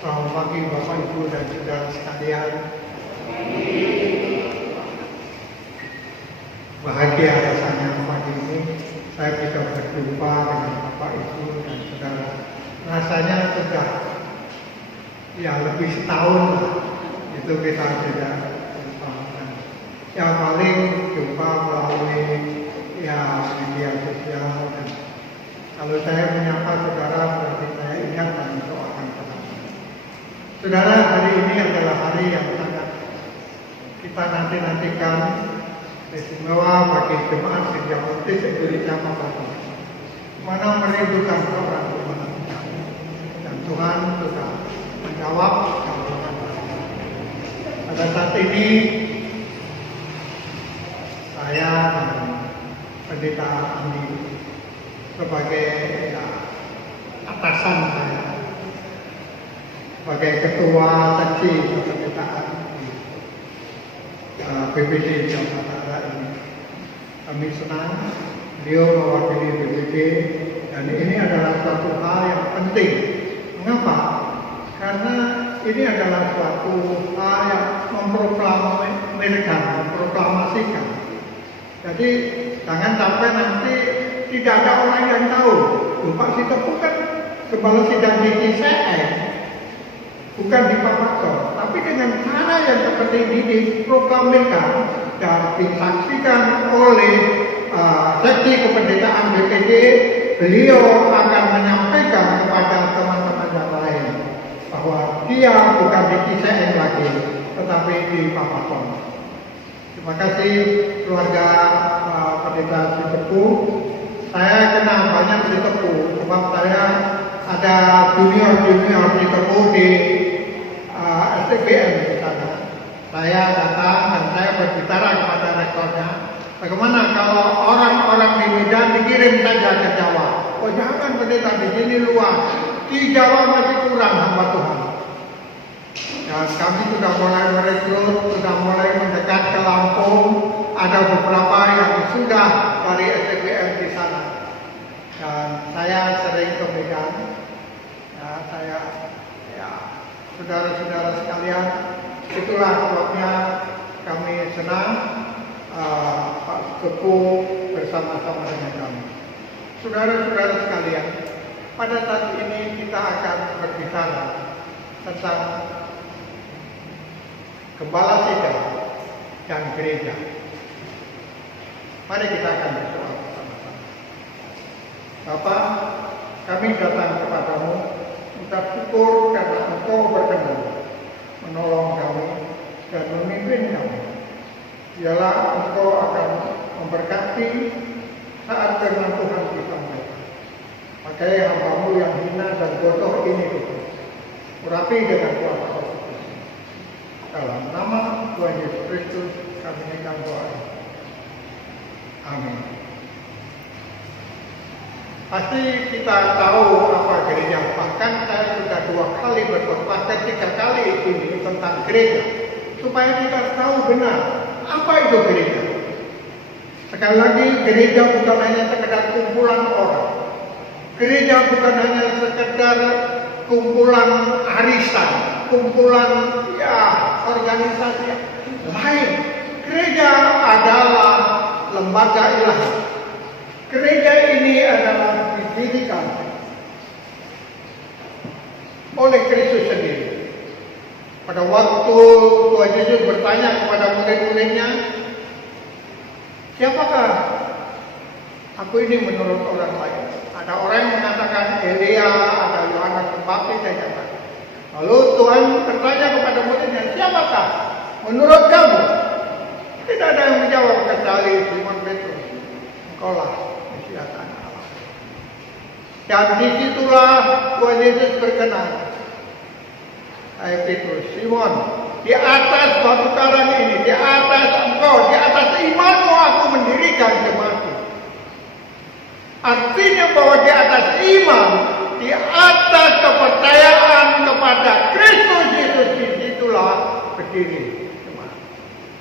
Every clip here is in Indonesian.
Selamat pagi Bapak Ibu dan saudara sekalian. Bahagia rasanya pagi ini saya bisa berjumpa dengan Bapak Ibu dan saudara. Rasanya sudah lebih setahun lah itu kita tidak berjumpa. Yang paling jumpa melalui media sosial, dan kalau saya menyapa saudara berarti saya ingat dan doakan saudara. Saudara, hari ini adalah hari yang sangat kita nantikan, istimewa bagi jemaat Gereja Baptis Indonesia Makassar, mana merindukan seorang Tuhan, dan Tuhan sudah menjawab kehormatan. Pada saat ini saya dan Pendeta Andi sebagai atasan saya, sebagai ketua seksi kependetaan BPD Jawa Barat ini, kami senang beliau mewakili BPD, dan ini adalah suatu hal yang penting. Mengapa? Karena ini adalah suatu hal yang memproklamasikan. Jadi jangan sampai nanti tidak ada orang yang tahu. Pak Sitopu kan gembala sidang di CCN, bukan di Pamator, tapi dengan cara yang seperti ini diproklamirkan dan disaksikan oleh seksi kependetaan BPD, beliau akan menyampaikan kepada teman-teman yang lain bahwa dia bukan di CCN lagi, tetapi di Pamator. Terima kasih keluarga Pendeta Sitopu. Saya kenal banyak Sitopu sebab saya ada junior Sitopu di STBM di sana. Saya datang dan saya berbicara kepada rektornya, bagaimana kalau orang-orang di Medan dikirim saja ke Jawa? Oh jangan, pendeta, di sini luas, di Jawa masih kurang hamba Tuhan. Dan kami sudah mulai merekrut, sudah mulai mendekat ke Lampung. Ada beberapa yang sudah dari STBM di sana. Dan saya sering ke Medan. Saudara-saudara sekalian, itulah sebabnya kami senang Pak Sitopu bersama-sama dengan kami. Saudara-saudara sekalian, pada saat ini kita akan berbicara tentang gembala sidang dan gereja. Mari kita akan berdoa bersama-sama. Bapak, kami datang kepadamu, minta syukur karena Engkau berkenan menolong kami dan memimpin kami. Biarlah Engkau akan memberkati saat firman Tuhan disampaikan. Pakai hamba-Mu yang hina dan bodoh ini, Tuhan. Urapi dengan kuasa Roh Kudus. Dalam nama Tuhan Yesus Kristus kami naikkan doa. Amin. Pasti kita tahu apa gereja. Bahkan saya sudah 2 kali berkhotbah, 3 kali ini tentang gereja, supaya kita tahu benar apa itu gereja. Sekali lagi, gereja bukan hanya sekedar kumpulan orang. Gereja bukan hanya sekedar kumpulan arisan, kumpulan organisasi lain. Gereja adalah lembaga ilahi. Gereja ini adalah didirikan oleh Kristus sendiri. Pada waktu Tuhan Yesus bertanya kepada murid-muridnya, siapakah aku ini menurut orang lain? Ada orang yang mengatakan Elia, ada Yohanes Pembaptis, dan yang lain. Lalu Tuhan bertanya kepada muridnya, siapakah menurut kamu? Tidak ada yang menjawab kecuali Simon Petrus. Engkaulah Mesias Anak Allah. Dan disitulah Tuhan Yesus berkenan. Hai Petrus, Simon, di atas batu karang ini, di atas engkau, di atas imanmu aku mendirikan jemaatku. Artinya bahwa di atas iman, di atas kepercayaan kepada Kristus Yesus, disitulah berdiri jemaat.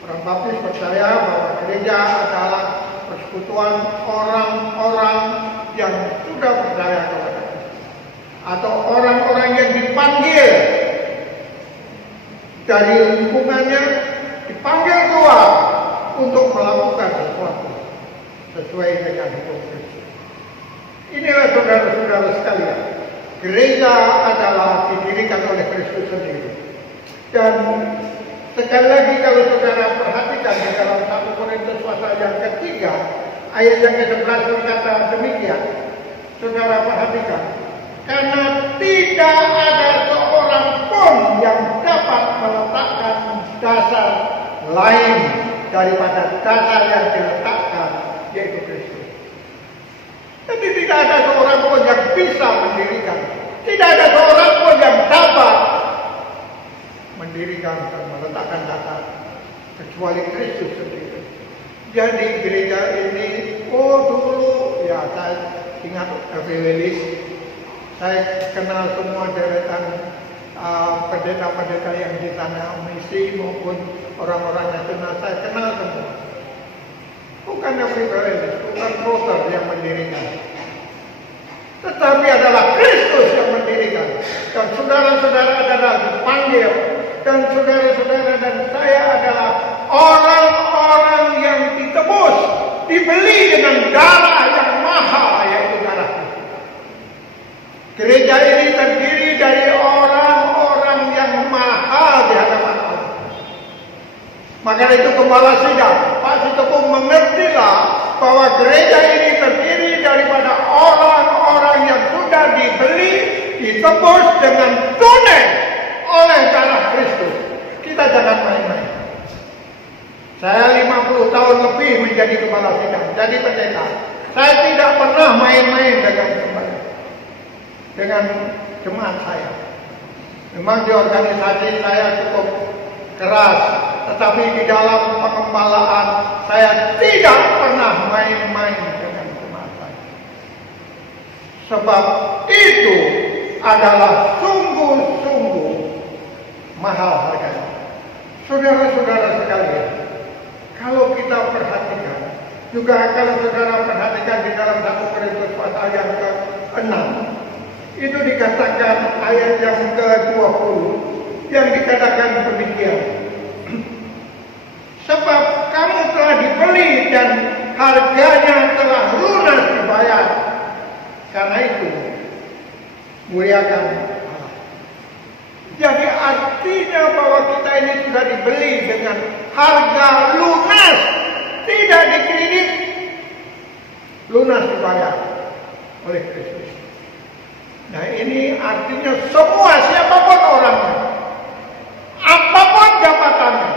Orang Baptis percaya bahwa gereja adalah persekutuan orang-orang yang sudah percaya kepada Kristus, atau orang-orang yang dipanggil dari lingkungannya, dipanggil keluar untuk melakukan sesuatu sesuai dengan hukum Kristus. Inilah saudara-saudara sekalian, gereja adalah didirikan oleh Kristus sendiri. Dan sekali lagi kalau saudara perhatikan di dalam 1 Korintus pasal yang ketiga, ayat yang ke-11 berkata demikian. Saudara perhatikan, karena tidak ada seorang pun yang dapat meletakkan dasar lain daripada dasar yang diletakkan, yaitu Kristus. Jadi tidak ada seorang pun yang bisa mendirikan, tidak ada seorang pun yang dapat mendirikan dan meletakkan dasar kecuali Kristus sendiri. Jadi gereja ini, dulu ya saya ingat Evangelis, saya kenal semua deretan pendeta-pendeta yang di sana misi maupun orang-orang nasional, saya kenal semua. Bukan Evangelis, bukan Potter yang mendirikan, tetapi adalah Kristus yang mendirikan. Dan saudara-saudara adalah dipanggil, dan saudara-saudara dan saya adalah orang-orang yang ditebus, dibeli dengan darah yang mahal, yaitu darah Kristus. Gereja ini terdiri dari orang-orang yang mahal di hadapan Allah. Maka itu gembala sidang, Pak Sitokung mengertilah bahwa gereja ini terdiri daripada orang-orang yang sudah dibeli, ditebus dengan tunai oleh darah Kristus. Kita jangan main-main. Saya 50 tahun lebih menjadi gembala sidang, jadi pendeta. Saya tidak pernah main-main dengan jemaat saya. Memang di organisasi saya cukup keras, tetapi di dalam pengembalaan saya tidak pernah main-main dengan jemaat saya. Sebab itu adalah sungguh-sungguh mahal harganya. Saudara-saudara sekalian, kalau kita perhatikan, juga kalau saudara perhatikan di dalam 1 Korintus pasal yang ke-6, itu dikatakan ayat yang ke-20 yang dikatakan demikian. Sebab kamu telah dibeli dan harganya telah lunas dibayar. Karena itu muliakan Allah. Jadi artinya bahwa kita ini sudah dibeli dengan harga lunas, tidak dikredit, lunas dibayar oleh Kristus. Nah ini artinya semua, siapapun orangnya, apapun jabatannya,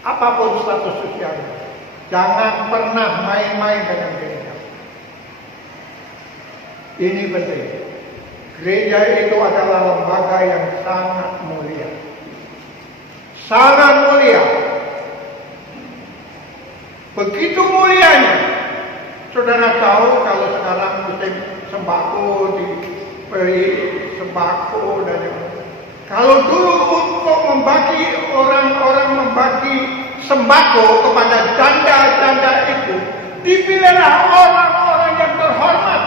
apapun status sosialnya, jangan pernah main-main dengan gereja. Ini penting. Gereja itu adalah lembaga yang sangat mulia. Sangat mulia. Begitu mulianya. Saudara tahu kalau sekarang musim sembako, diberi sembako dan kalau dulu untuk membagi, orang-orang membagi sembako kepada janda-janda itu, dipilihlah orang-orang yang terhormat.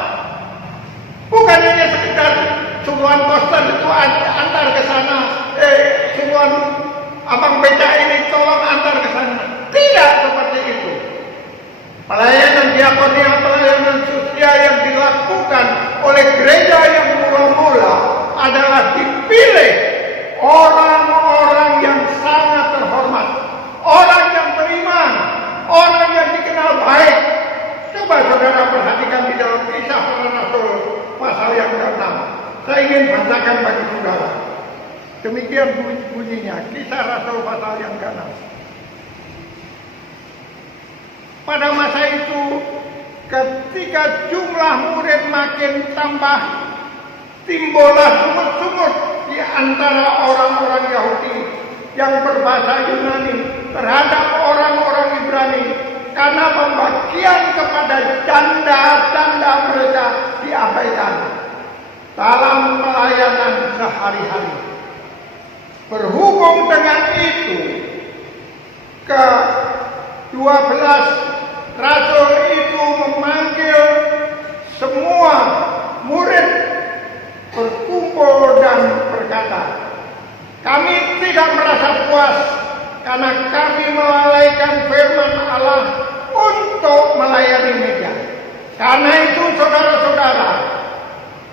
Bukan hanya sekedar suruhan koster itu antar ke sana, suruhan abang beca ini tolong antar ke sana. Tidak seperti itu. Pelayanan diakonia, pelayanan sosial yang dilakukan oleh gereja yang mula-mula adalah dipilih orang-orang yang sangat terhormat, orang yang beriman, orang yang dikenal baik. Coba saudara perhatikan di dalam Kisah Para Rasul pasal yang ke-6. Saya ingin bacakan bagi saudara. Demikian bunyinya, Kisah Rasul pasal yang ke-6. Pada masa itu, ketika jumlah murid makin tambah, timbullah sungut-sungut di antara orang-orang Yahudi yang berbahasa Yunani terhadap orang-orang Ibrani karena pembagian kepada janda-janda mereka diabaikan dalam pelayanan sehari-hari. Berhubung dengan itu, ke-12 Rasul itu memanggil semua murid berkumpul dan berkata, puas karena kami melalaikan firman Allah untuk melayani media. Karena itu saudara-saudara,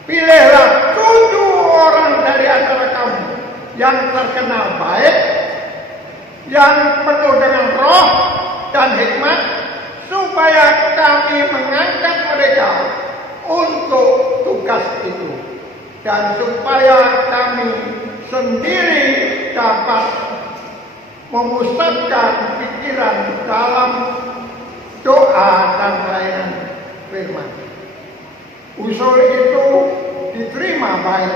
pilihlah 7 orang dari antara kamu yang terkenal baik, yang penuh dengan roh dan hikmat, supaya kami mengangkat mereka untuk tugas itu, dan supaya kami sendiri dapat memusatkan pikiran dalam doa dan pelayanan firman. Usul itu diterima baik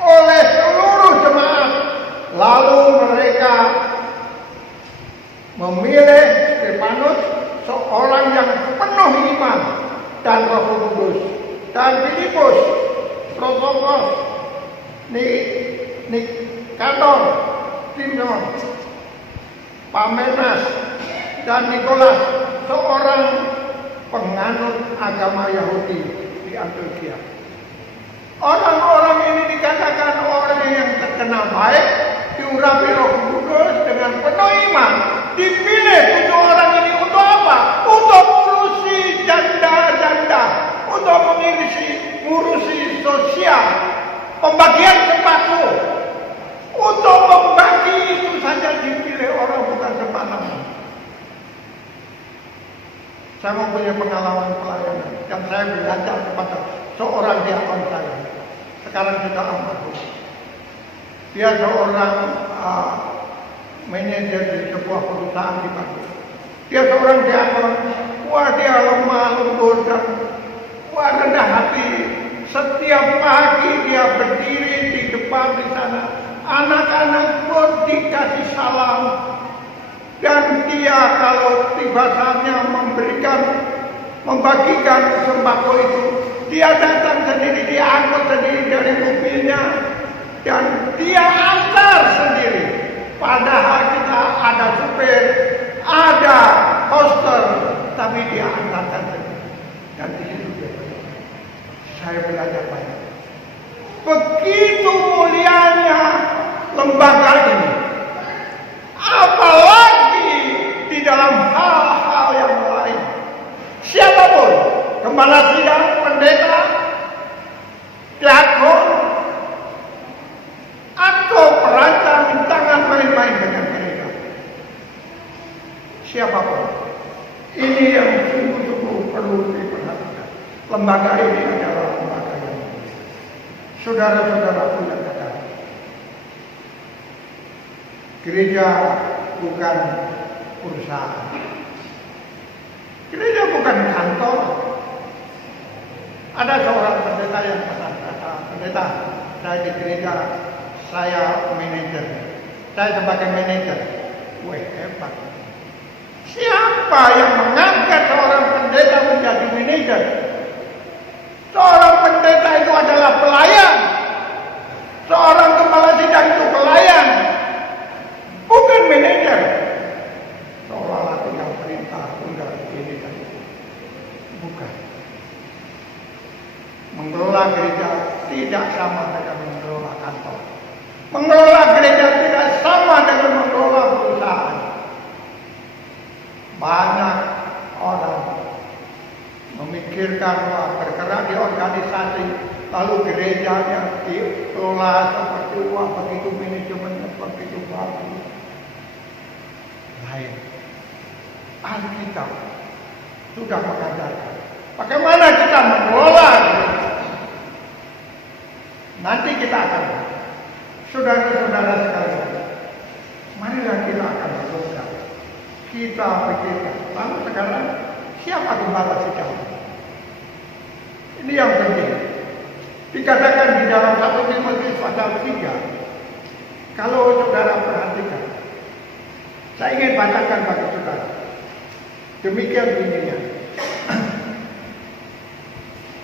oleh seluruh jemaat. Lalu mereka memilih Stefanus, seorang yang penuh iman dan Roh Kudus, dan Filipus, Protokos, Nikador, Timon, Parmenas, dan Nikolas, seorang penganut agama Yahudi di Antioquia. Orang-orang ini dikatakan orang yang terkenal baik, diurapi Roh Kudus dengan penuh iman. Dipilih 7 orang ini untuk apa? Untuk mengurusi janda-janda, untuk mengurusi sosial, pembagian sembako, untuk membagi itu saja dipilih orang bukan sembarangan. Saya mempunyai pengalaman pelayanan yang saya belajar kepada seorang diakon saya. Sekarang sudah almarhum. Dia seorang manajer di sebuah perusahaan di Bandung. Dia seorang diakon. Wah, dia lemah lembut dan rendah hati. Setiap pagi dia berdiri di depan di sana. Anak-anak pun dikasih salam. Dan dia kalau tiba saatnya membagikan sembako itu, dia datang sendiri, dia angkut sendiri dari mobilnya, dan dia antar sendiri. Padahal kita ada supir, ada hoster, tapi dia antarkan sendiri. Dan di situ saya belajar banyak. Begitu mulianya lembaga ini, apalagi di dalam hal-hal yang lain. Siapapun, gembala sidang, pendeta, diakon, atau perancang, jangan main-main dengan mereka. Siapapun, ini yang sungguh-sungguh perlu diperhatikan. Lembaga ini adalah lembaga yang saudara-saudaraku yang kekasih. Gereja bukan perusahaan. Gereja bukan kantor. Ada seorang pendeta yang kata, pendeta, saya di gereja, saya manajer. Saya sebagai manajer. Wah, hebat. Siapa yang mengangkat seorang pendeta menjadi manajer? Seorang pendeta itu adalah pelayan. Seorang kepala sidang itu pelayan, bukan manajer. Seolah-olah tinggal perintah, tinggal ini dan itu. Bukan. Mengelola gereja tidak sama dengan mengelola kantor. Mengelola gereja tidak sama dengan mengelola perusahaan. Banyak orang memikirkan bergerak di organisasi, lalu gerejanya dikelola seperti wah begitu manajemennya begitu bagus. Lain. Alkitab sudah mengajarkan bagaimana kita mengelola gereja. Nanti kita akan, saudara-saudara sekalian, marilah kita akan berdoa. Kita pikirkan, lalu sekarang siapa gembala sidang? Ini yang penting. Dikatakan di dalam 1 Timotius pasal 3. Kalau saudara perhatikan, saya ingin bacakan bagi saudara. Demikian bunyinya.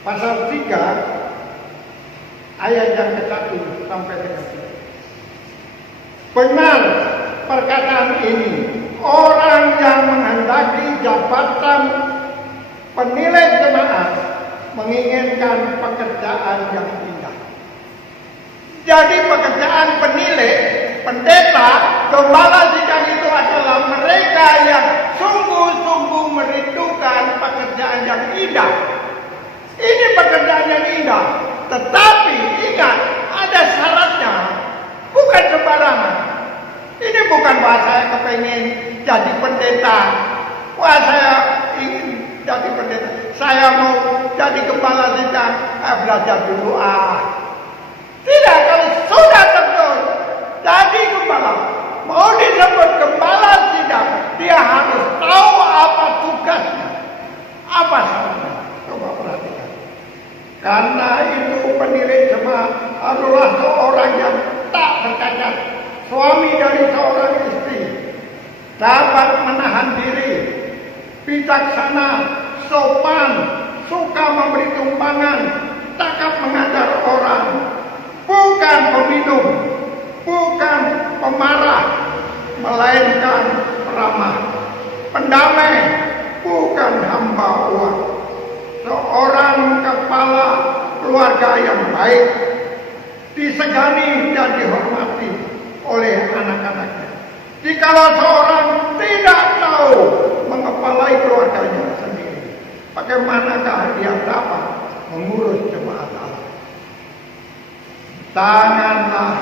Pasal 3 ayat yang ke-1 sampai dengan 3. Benar perkataan ini, orang yang menghendaki jabatan penilai jemaat menginginkan pekerjaan yang indah. Jadi pekerjaan penilai, pendeta gembala sidang itu adalah mereka yang sungguh-sungguh merindukan pekerjaan yang indah. Ini pekerjaan yang indah, tetapi ingat ada syaratnya, bukan sembarangan. Ini bukan wah saya kepengen jadi pendeta, wah saya ingin jadi pendeta, saya mau jadi gembala sidang, belajar dulu Tidak, kalau sudah terjun jadi gembala, mau disebut gembala sidang, dia harus tahu apa tugasnya, apa syaratnya. Coba perhatikan. Karena itu pendiri jemaat adalah seorang yang tak bercacat, suami dari seorang istri, dapat menahan diri, bijaksana, sopan, suka memberi tumpangan, cakap mengajar orang, bukan peminum, bukan pemarah, melainkan peramah, pendamai, bukan hamba uang, seorang kepala keluarga yang baik, disegani dan dihormati oleh anak-anaknya. Jikalau seorang tidak tahu mengepalai keluarganya sendiri, bagaimanakah dia dapat mengurus jemaat Allah? Janganlah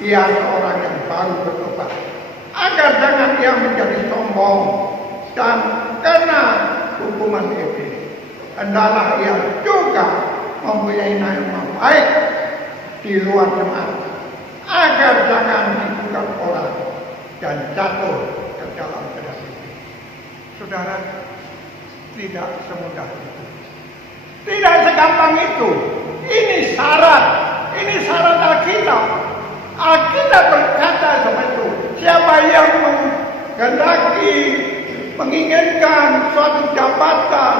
ia seorang yang baru bertobat, agar jangan ia menjadi sombong dan kena hukuman iblis. Hendaklah ia juga mempunyai nama baik di luar jemaat, agar jangan digugat orang dan jatuh ke dalam kedas iblis. Saudara, tidak semudah itu, tidak segampang itu. Ini syarat Alkitab. Alkitab berkata seperti itu. Siapa yang menghendaki menginginkan suatu jabatan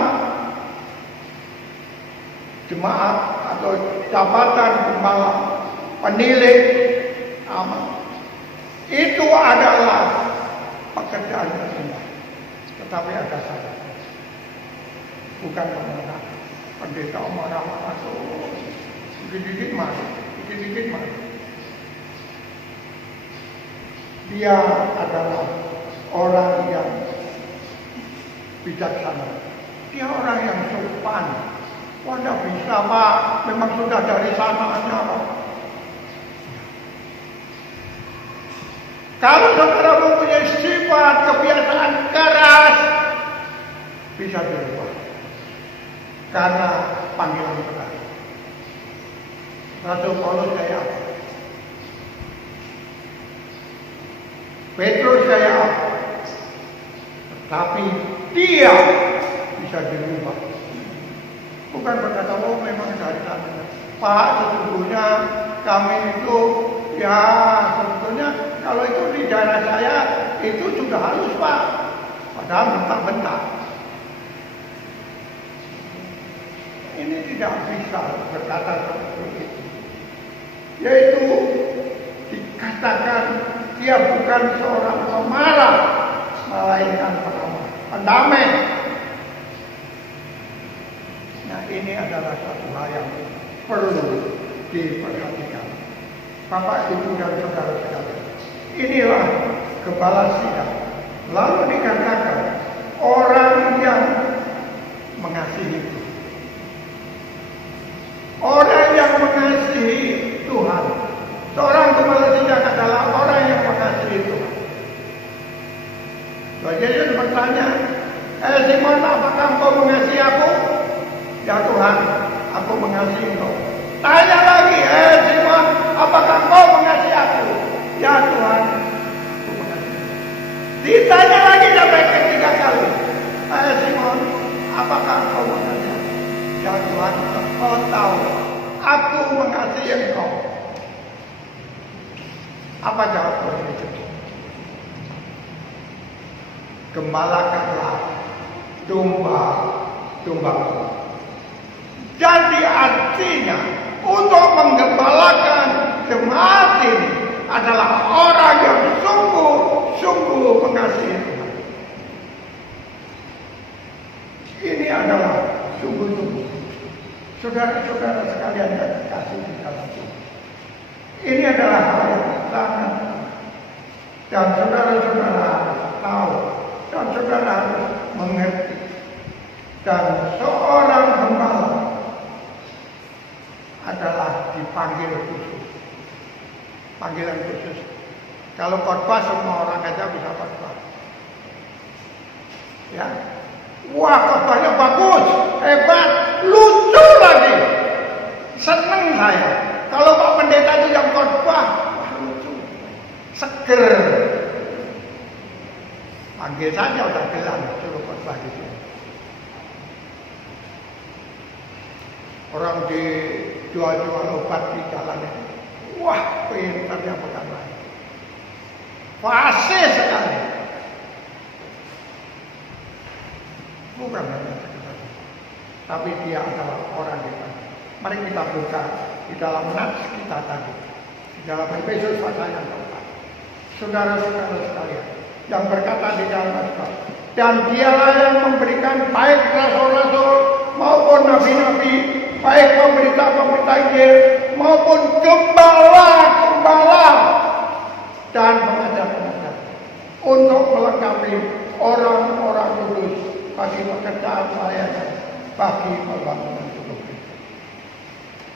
jemaat atau jabatan gembala, penilik amal, itu adalah pekerjaan yang indah, tetapi ada syaratnya. Bukan pemenang pendeta marah-marah dikit-dikit marah. Dia adalah orang yang bijaksana, dia orang yang sopan. Wah, tidak bisa Pak, memang sudah dari sananya Pak. Kalau saudara mempunyai sifat kebiasaan keras, bisa dirubah karena panggilan Tuhan. Rasul Paulus kayak apa? Petrus kayak apa? Tapi dia bisa dirubah. Bukan berkata, oh memang dari sana. Pak, sesungguhnya kami itu, ya sebetulnya kalau itu di daerah saya, itu sudah halus Pak. Padahal bentak-bentak. Ini tidak bisa berkata seperti itu. Yaitu dikatakan dia bukan seorang pemarah, melainkan pendamai. Nah, ini adalah satu hal yang perlu diperhatikan. Bapak, Ibu, dan saudara sekalian, inilah gembala sidang. Lalu dikatakan orang yang mengasihi Tuhan. Orang yang mengasihi Tuhan. Seorang gembala sidang adalah orang yang mengasihi Tuhan. Yesus bertanya, Simon, apakah engkau mengasihi aku? Ya Tuhan, aku mengasihi engkau. Tanya lagi, Simon, apakah engkau mengasihi aku? Ya Tuhan, aku mengasihi. Ditanya lagi sampai ketiga kali, Simon, apakah engkau mengasihi aku? Ya Tuhan, engkau tahu, aku mengasihi engkau. Apa jawaban itu? Gembalakanlah domba-domba. Jadi artinya untuk menggembalakan jemaat ini adalah orang yang sungguh-sungguh mengasihi Tuhan. Ini adalah sungguh-sungguh. Saudara-saudara sekalian yang dikasihi di dalam Tuhan. Ini adalah hal yang sangat. Dan saudara-saudara harus tahu, dan saudara harus mengerti. Dan seorang gembala adalah dipanggil khusus. Panggilan khusus. Kalau khotbah semua orang aja bisa khotbah. Ya. Wah, khotbahnya bagus, hebat, lucu lagi. Seneng saya. Kalau Pak Pendeta itu yang khotbah, wah lucu, seger. Panggil saja udah bilang suruh khotbah di sini. Orang dijual-jual obat di jalan ini, wah pintarnya bukan lain, fasih sekali. Bukan hanya sekedar, tapi dia adalah orang kita. Mari kita buka di dalam nats kita tadi, di dalam Efesus pasal yang keempat. Saudara-saudara sekalian, yang berkata di dalam Alkitab, dan dialah yang memberikan baik rasul-rasul maupun nabi-nabi, baik pemberita-pemberita Injil maupun gembala-gembala dan pengajar-pengajar untuk melengkapi orang-orang kudus bagi pekerjaan pelayanan, bagi pembangunan tubuh Kristus.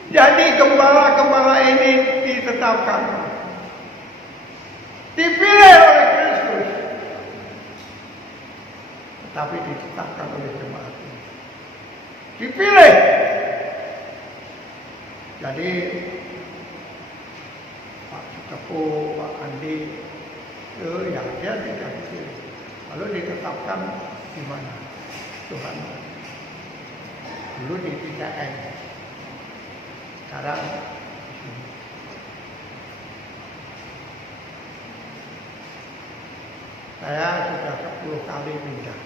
Jadi gembala-gembala ini ditetapkan, dipilih oleh Kristus, tetapi ditetapkan oleh jemaat ini. Dipilih. Jadi Pak Kepo, Pak Andi, ya dia tidak dipilih. Lalu ditetapkan di mana? Tuhan. Dulu di 3M. Sekarang saya sudah 10 kali pindah.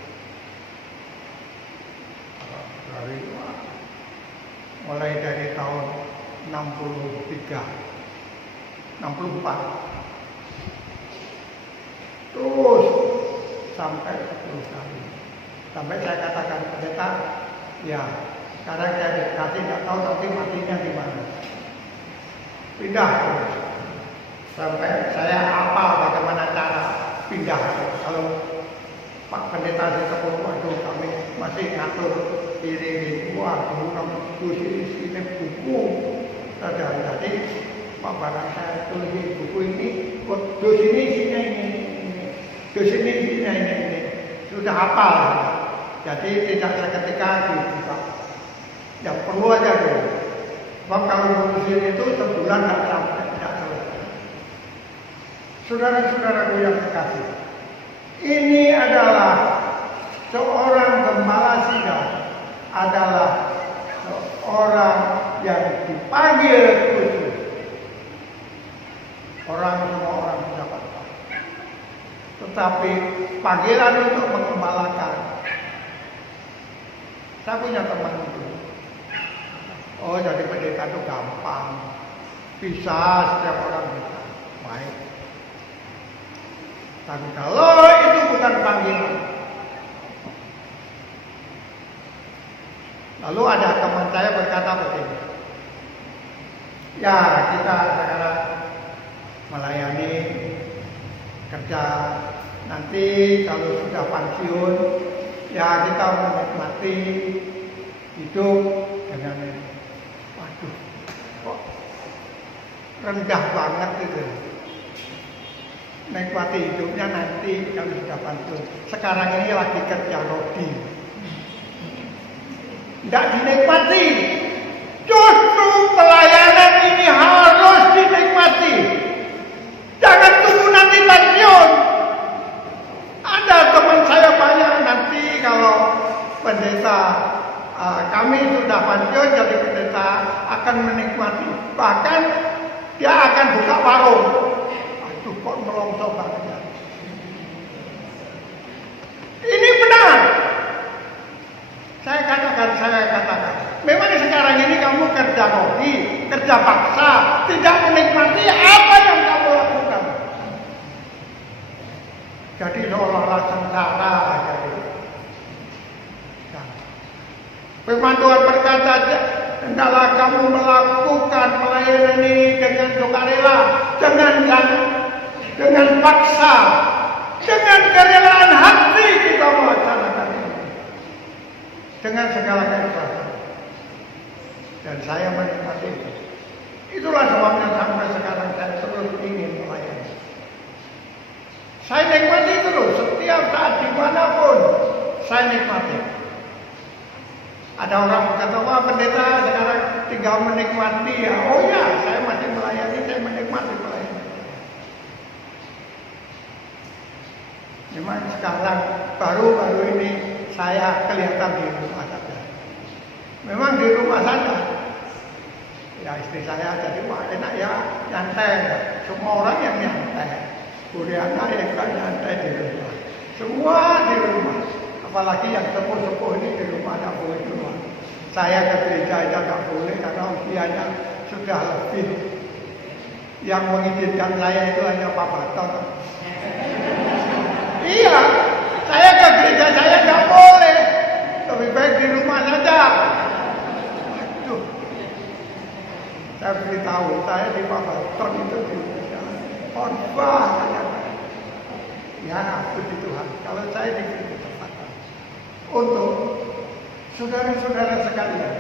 Mulai dari tahun 63, 64, terus sampai 10 kali. Sampai saya katakan pendeta, ya sekarang saya dikasih nggak tahu nanti matinya di mana. Pindah terus. Sampai saya hafal bagaimana cara pindah. Kalau Pak Pendeta di sepuluh waktu kami masih ngatur diri, wah dulu kamu sini buku saja. Jadi Pak Barang saya tulis buku ini, di sini di sini ini sudah hafal. Jadi tidak seketika dibuka. Yang perlu aja dulu. Sebab kalau tulis itu sebulan nggak sampai, tidak selesai. Saudara-saudaraku yang terkasih, ini adalah seorang gembala sidang, adalah seorang yang dipanggil khusus. Semua orang sudah paham. Tetapi panggilan untuk mengembalakan. Saya punya teman itu. Oh, jadi pendeta itu gampang. Bisa, setiap orang bisa. Baik. Tapi kalau itu bukan panggilan. Lalu ada teman saya berkata begini. Ya, kita sekarang melayani kerja. Nanti kalau sudah pensiun, ya kita menikmati hidup dengan ini. Waduh, kok rendah banget itu. Nikmati hidupnya nanti kalau sudah pensiun. Sekarang ini lagi kerja rodi. Tidak dinikmati. Justru pelayanan ini harus dinikmati. Jangan tunggu nanti pensiun. Ada teman saya banyak nanti kalau pendeta kami sudah pensiun jadi pendeta akan menikmati. Bahkan dia akan buka warung. Aduh, kok melongsong banget ya. Ini benar. Saya katakan. Memang sekarang ini kamu kerja hobi, kerja paksa, tidak menikmati apa yang kamu lakukan. Jadi seolah-olah sengsara jadi. Firman Tuhan berkata, hendaklah kamu melakukan pelayanan ini dengan sukarela, dengan dipaksa, dengan kerelaan hati kita melaksanakan ini dengan segala keikhlasan. Dan saya menikmati itu. Itulah sebabnya sampai sekarang saya terus ingin melayani. Saya nikmati terus setiap saat dimanapun saya nikmati. Ada orang berkata, wah pendeta sekarang tinggal menikmati ya. Oh ya, saya masih melayani, saya menikmati melayani. Memang sekarang baru-baru ini saya kelihatan di rumah saja. Memang di rumah saja. Ya istri saya jadi wah enak ya, nyantai. Semua orang yang nyantai. Kuriana yang kan nyantai di rumah. Semua di rumah. Apalagi yang sepuh-sepuh ini di rumah tidak boleh keluar. Saya ke gereja aja tidak boleh karena usianya sudah lebih. Yang mengizinkan saya itu hanya Pak Baton. Iya, saya ke gereja saya nggak boleh. Lebih baik di rumah saja. Aduh. Saya beritahu, saya di Pak Baton itu di gereja. Khotbah. Ya, puji Tuhan. Kalau saya di gereja tempat. Untuk saudara-saudara sekalian.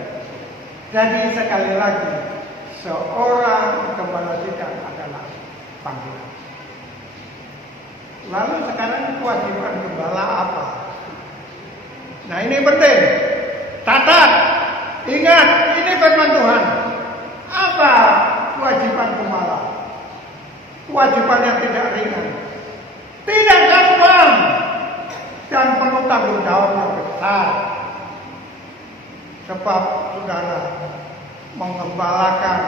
Jadi sekali lagi, seorang gembala sidang adalah panggilan. Lalu sekarang kewajiban gembala apa? Nah ini penting. Catat, ingat, ini firman Tuhan. Apa kewajiban gembala? Kewajiban yang tidak ringan, tidak gampang, dan penuh tanggung jawab yang besar. Sebab saudara mengembalakan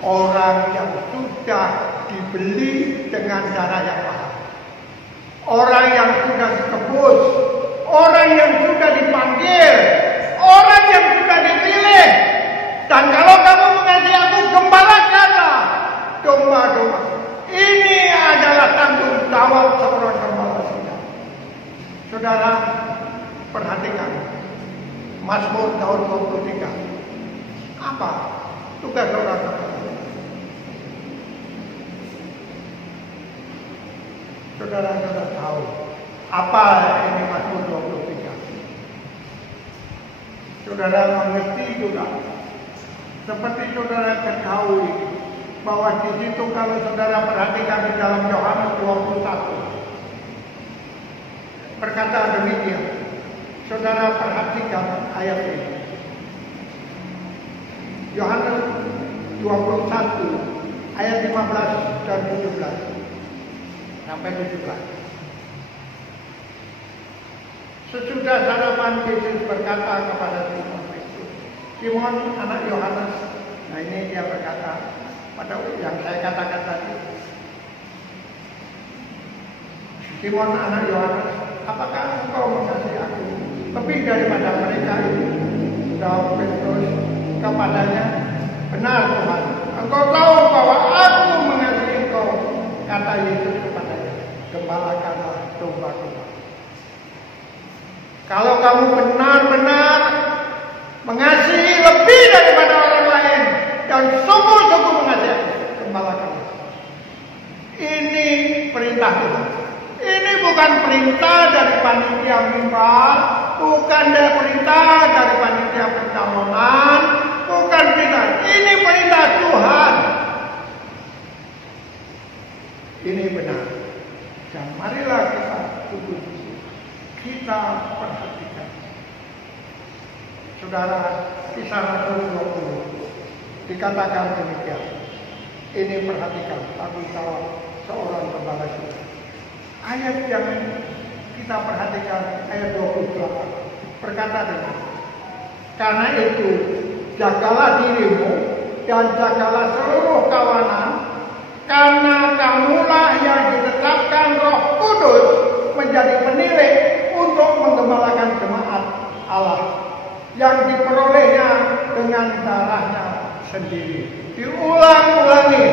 orang yang sudah dibeli dengan darah yang mahal. Orang yang sudah ditebus, orang yang sudah dipanggil, orang yang sudah dipilih. Dan kalau kamu mengasihi aku, gembalakanlah domba-domba. Ini adalah tanggung jawab seorang gembala sidang. Saudara, perhatikan Mazmur tahun 23. Apa tugas seorang gembala? Saudara sudah tahu apa ini Mazmur 23. Saudara mengerti juga. Seperti saudara ketahui bahwa di situ kalau saudara perhatikan di dalam Yohanes 21 berkata demikian. Saudara perhatikan ayat ini. Yohanes 21 ayat 15 dan 17 sampai 17. Sesudah sarapan Yesus berkata kepada Simon Petrus, Simon anak Yohanes. Nah ini dia berkata pada yang saya katakan tadi. Simon anak Yohanes, apakah engkau mengasihi aku lebih daripada mereka itu? Jawab Petrus kepadanya, benar Tuhan, engkau tahu bahwa aku mengasihi engkau. Kata Yesus kepadanya, gembalakanlah domba-domba. Kalau kamu benar-benar mengasihi lebih daripada orang lain dan sungguh-sungguh mengasihi, gembalakanlah. Ini perintah Tuhan. Ini bukan perintah dari panitia mimbar, bukan dari perintah dari panitia pencalonan, bukan perintah. Ini perintah Tuhan. Ini benar. Dan marilah kita tunggu, kita perhatikan. Saudara, Kisah Rasul 20 dikatakan demikian. Ini perhatikan tanggung jawab seorang gembala sidang. Ayat yang kita perhatikan ayat 28 berkata demikian. Karena itu jagalah dirimu dan jagalah seluruh kawanan, karena kamulah yang ditetapkan Roh Kudus menjadi penilik untuk menggembalakan jemaat Allah yang diperolehnya dengan darahnya sendiri. Diulang-ulangi,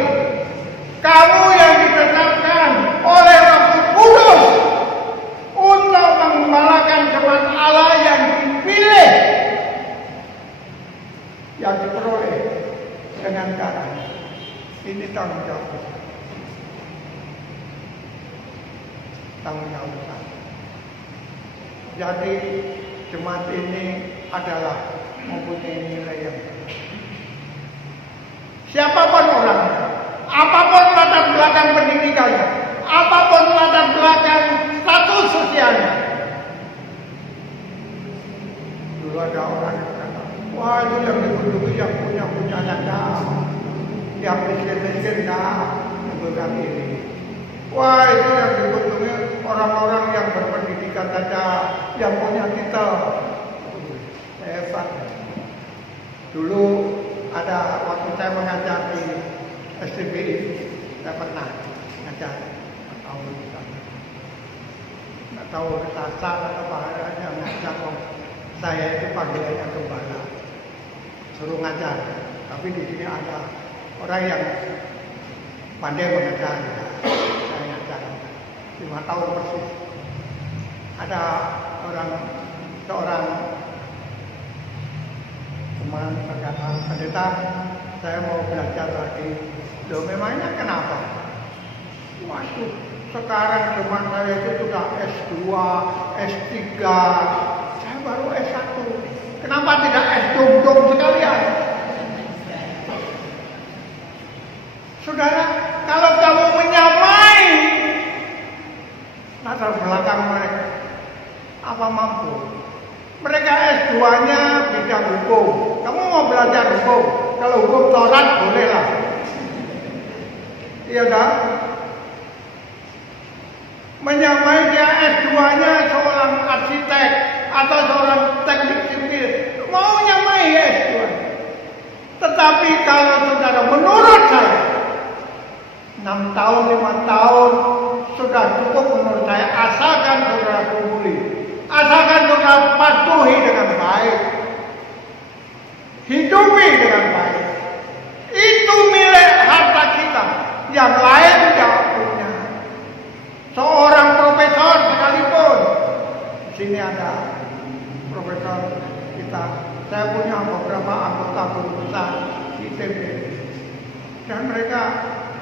kamu yang ditetapkan oleh Roh Kudus untuk menggembalakan jemaat Allah yang dipilih, yang diperoleh dengan darahnya. Ini tanggung jawab. tanggung jawab saya. Jadi jemaat ini adalah mempunyai nilai yang siapapun orangnya, apapun latar belakang pendidikannya, apapun latar belakang status sosialnya. Dulu ada orang yang kata, wah itu yang dikunjungi yang punya anak, yang miskin menggugah ini. Wah itu yang dikunjungi orang-orang yang berpendidikan saja, yang punya titel. Hebat. Dulu ada waktu saya mengajar di STBI, saya pernah ngajar, nggak tahu kesasar atau bahayanya ngajar. Saya itu panggilannya gembala, suruh ngajar. Tapi di sini ada orang yang pandai mengajar, saya ngajar 5 tahun persis. Ada seorang teman berkata, pendeta, saya mau belajar lagi. Loh memangnya kenapa? Waduh, sekarang teman saya itu sudah S2, S3, saya baru S1. Kenapa tidak S-dum-dum sekalian? Saudara, kalau kamu menyamai latar belakang mereka, apa mampu? Mereka S2-nya bidang hukum. Kamu mau belajar hukum? Kalau hukum Taurat bolehlah. Iya kan? Menyamai dia S2-nya seorang arsitek atau seorang teknik sipil, mau nyamai S2. Tetapi kalau saudara menurut saya 6 tahun, 5 tahun sudah cukup menurut saya, asalkan saudara kumpuli, asalkan saudara patuhi dengan baik, hidupi dengan baik. Itu milik harta kita, yang lain tidak punya. Seorang profesor sekalipun, di sini ada profesor kita, saya punya beberapa anggota guru besar di ITB, dan mereka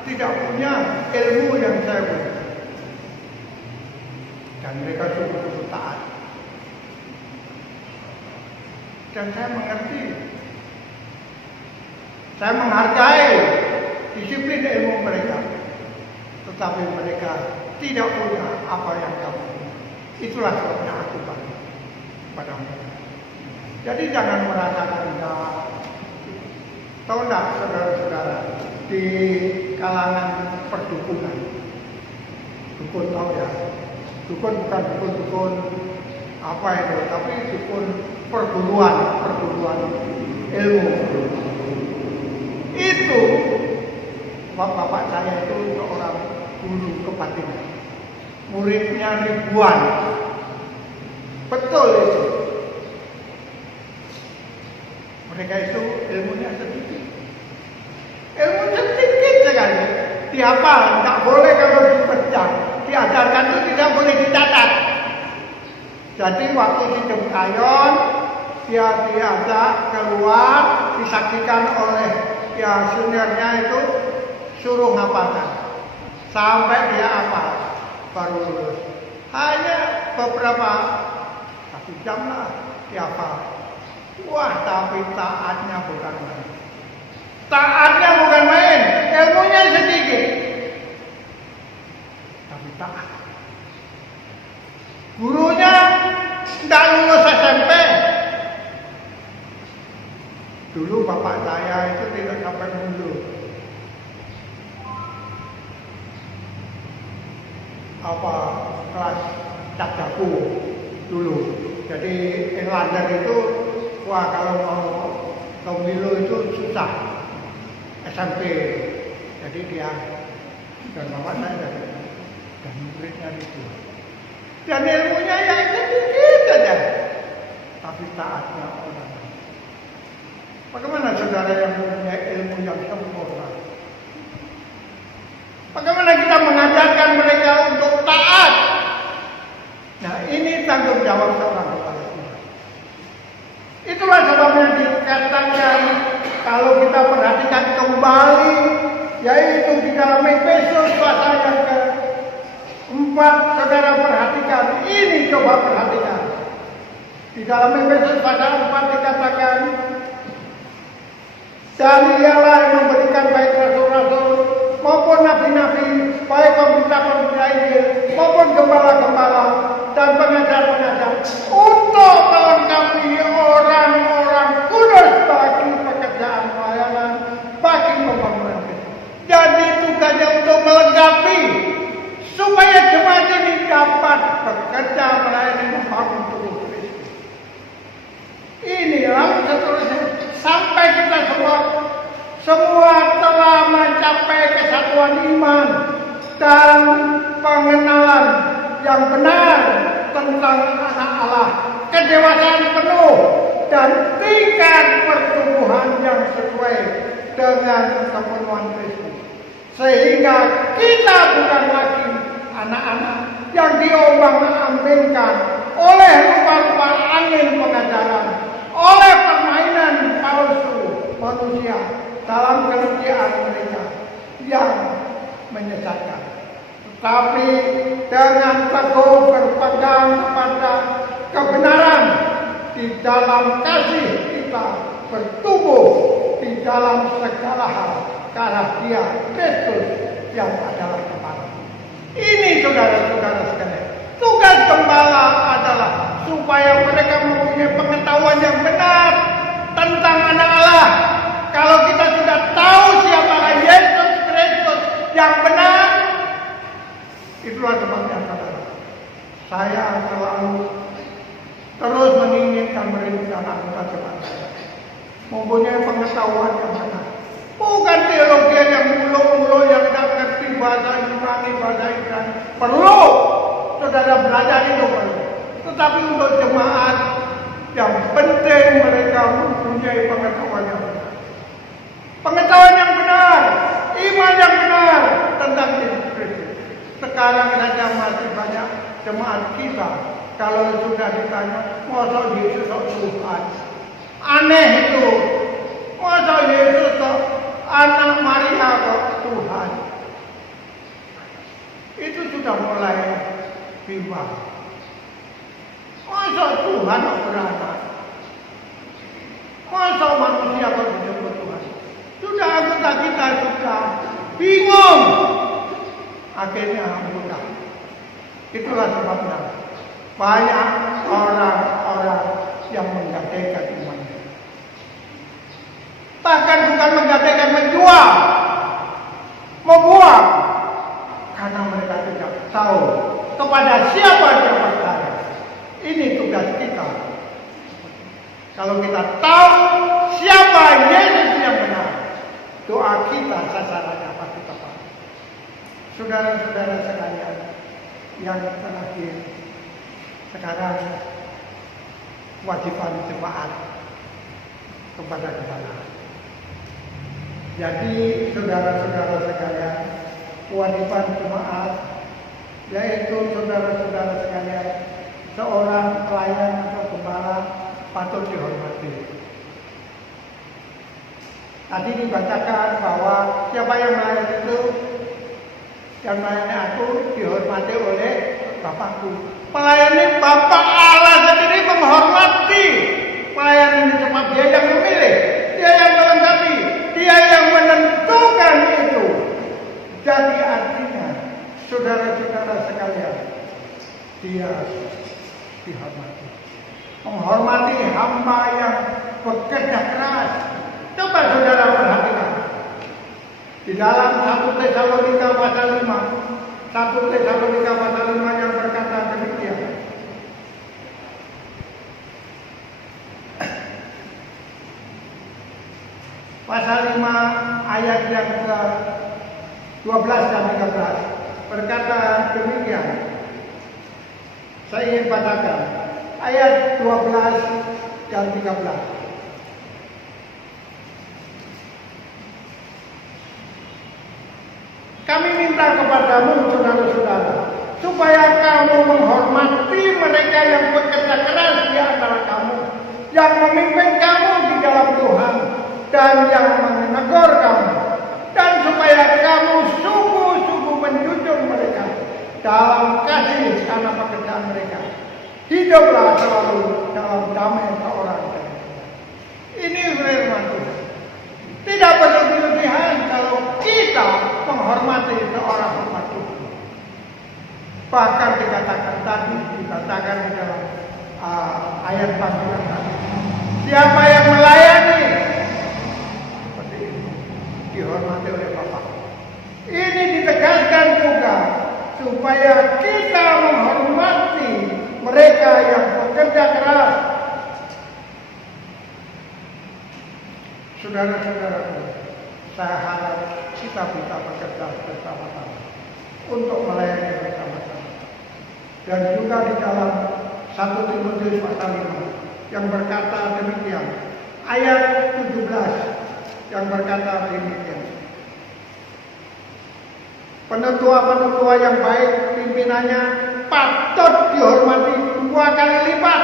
tidak punya ilmu yang saya punya, dan mereka sungguh-sungguh taat. Dan saya mengerti, saya menghargai disiplin ilmu mereka, tetapi mereka tidak punya apa yang kamu punya. Itulah sebabnya aku bangga pada mereka. Jadi jangan merasa rendah. Tahu tidak saudara-saudara, di kalangan perdukunan, dukun tahu ya, dukun bukan dukun apa itu, tapi dukun perguruan ilmu. Itu bapak saya itu seorang guru kebatinan, muridnya ribuan, betul itu. Mereka itu ilmunya sedikit. Ilmu sedikit sekali. Dihafal, tidak boleh kalau dipecah. Diajarkan itu tidak boleh dicatat. Jadi waktu di Demkayon, dia diajak keluar, disaksikan oleh seniornya itu, suruh ngapalkan. Sampai dia hafal, baru lulus. Hanya beberapa 1 jam lah dihafal. Wah, tapi taatnya bukan main. Taatnya bukan main, ilmunya sedikit, tapi taat. Gurunya tidak lulus SMP. Dulu bapak saya itu tidak sampai mundur. Kelas cakjaku dulu. Jadi Inlander itu, wah kalau mau pemilu itu susah. SMP, jadi dia dan bapak saya dan muridnya itu, dan ilmunya yang sedikit saja, tapi taatnya orang. Bagaimana saudara yang punya ilmu yang sempurna? Bagaimana kita mengajarkan mereka untuk taat? Nah ini tanggung jawab seorang kepala sekolah. Itulah sebabnya dikatakan, kalau kita perhatikan kembali, yaitu di dalam Efesus pasal yang 4 saudara perhatikan, ini coba perhatikan. Di dalam Efesus pasal 4 dikatakan, dan ialah yang memberikan baik rasul-rasul maupun nabi-nabi, baik pemberitaan Injil maupun gembala-gembala dan pengajar-pengajar untuk melengkapi orang-orang kudus bagi pekerjaan pelayanan, bagi pembangunan Kristus. Jadi tugasnya untuk melengkapi supaya jemaat ini dapat bekerja melayani membangun tubuh Kristus. Inilah seterusnya sampai kita semua telah mencapai kesatuan iman dan pengenalan yang benar tentang anak Allah, kedewasaan penuh dan tingkat pertumbuhan yang sesuai dengan kepenuhan Kristus, sehingga kita bukan lagi anak-anak yang diombang-ambingkan oleh rupa-rupa angin pengajaran, oleh permainan palsu manusia dalam kerjaan mereka yang menyesatkan, tetapi dengan teguh berpegang kepada kebenaran di dalam kasih kita bertumbuh di dalam segala hal karena Dia Kristus yang adalah kepala. Ini saudara-saudara sekalian, tugas gembala adalah supaya mereka mempunyai pengetahuan yang benar tentang anak Allah. Kalau kita sudah tahu siapa Yesus Kristus yang benar, itulah sebabnya saudara, saya selalu terus menginginkan merindukan anggota jemaat saya mempunyai pengetahuan yang benar, bukan teologi yang muluk-muluk yang tidak mengerti bahasa Yunani, bahasa Ibrani. Perlu saudara belajar itu perlu, tetapi untuk jemaat yang penting mereka mempunyai pengetahuan yang benar. Pengetahuan yang benar, iman yang benar tentang Yesus Kristus. Sekarang saja masih banyak jemaat kita kalau sudah ditanya, masa Yesus Tuhan? Aneh itu. Masa Yesus anak Maria kok Tuhan? Itu sudah mulai bimbang. Masa Tuhan kok beranak? Masa manusia kok disebut Tuhan? Sudah anggota kita sudah bingung. Akhirnya mudah. Itulah sebabnya banyak orang-orang yang menggadaikan imannya. Bahkan bukan menggadaikan, menjual, membuang, karena mereka tidak tahu kepada siapa dia percaya. Ini tugas kita. Kalau kita tahu siapa Yesus yang benar, doa kita sasarannya pasti tepat. Saudara-saudara sekalian yang terakhir, sekarang kewajiban jemaat kepada gembala. Jadi saudara-saudara sekalian, kewajiban jemaat yaitu saudara-saudara sekalian, seorang pelayan atau gembala patut dihormati. Tadi dibacakan bahwa siapa yang melayani itu, yang melayani aku dihormati oleh Bapakku. Pelayan Bapak Allah sendiri menghormati pelayan ini sebab Dia yang memilih, Dia yang melengkapi, Dia yang menentukan itu. Jadi artinya saudara-saudara sekalian, Dia dihormati. Menghormati hamba yang bekerja keras. Coba saudara perhatikan. Di dalam 1 Tesalonika pasal 5, 1 Tesalonika pasal 5 yang berkata demikian. Pasal 5 ayat yang ke-12 dan 13 berkata demikian. Saya ingin bacakan ayat 12 dan 13. Kami minta kepadamu, saudara-saudara, supaya kamu menghormati mereka yang bekerja keras di antara kamu, yang memimpin kamu di dalam Tuhan, dan yang menegur kamu, dan supaya kamu sungguh-sungguh menjunjung mereka dalam sana pekerjaan mereka. Hiduplah selalu dalam damai seorang dan ini firman Tuhan. Tidak berlebihan kalau kita menghormati seorang hamba Tuhan. Bahkan dikatakan tadi, dikatakan di dalam ayat panggilan tadi. Siapa yang melayani seperti ini dihormati oleh Bapa. Ini ditegaskan juga supaya kita menghormati mereka yang bekerja keras. Saudara-saudara, saya harap kita bisa bekerja bersama-sama untuk melayani bersama-sama. Dan juga di dalam 1 Timotius pasal 5 yang berkata demikian, ayat 17 yang berkata demikian. Penetua-penetua yang baik pimpinannya patut dihormati 2 kali lipat,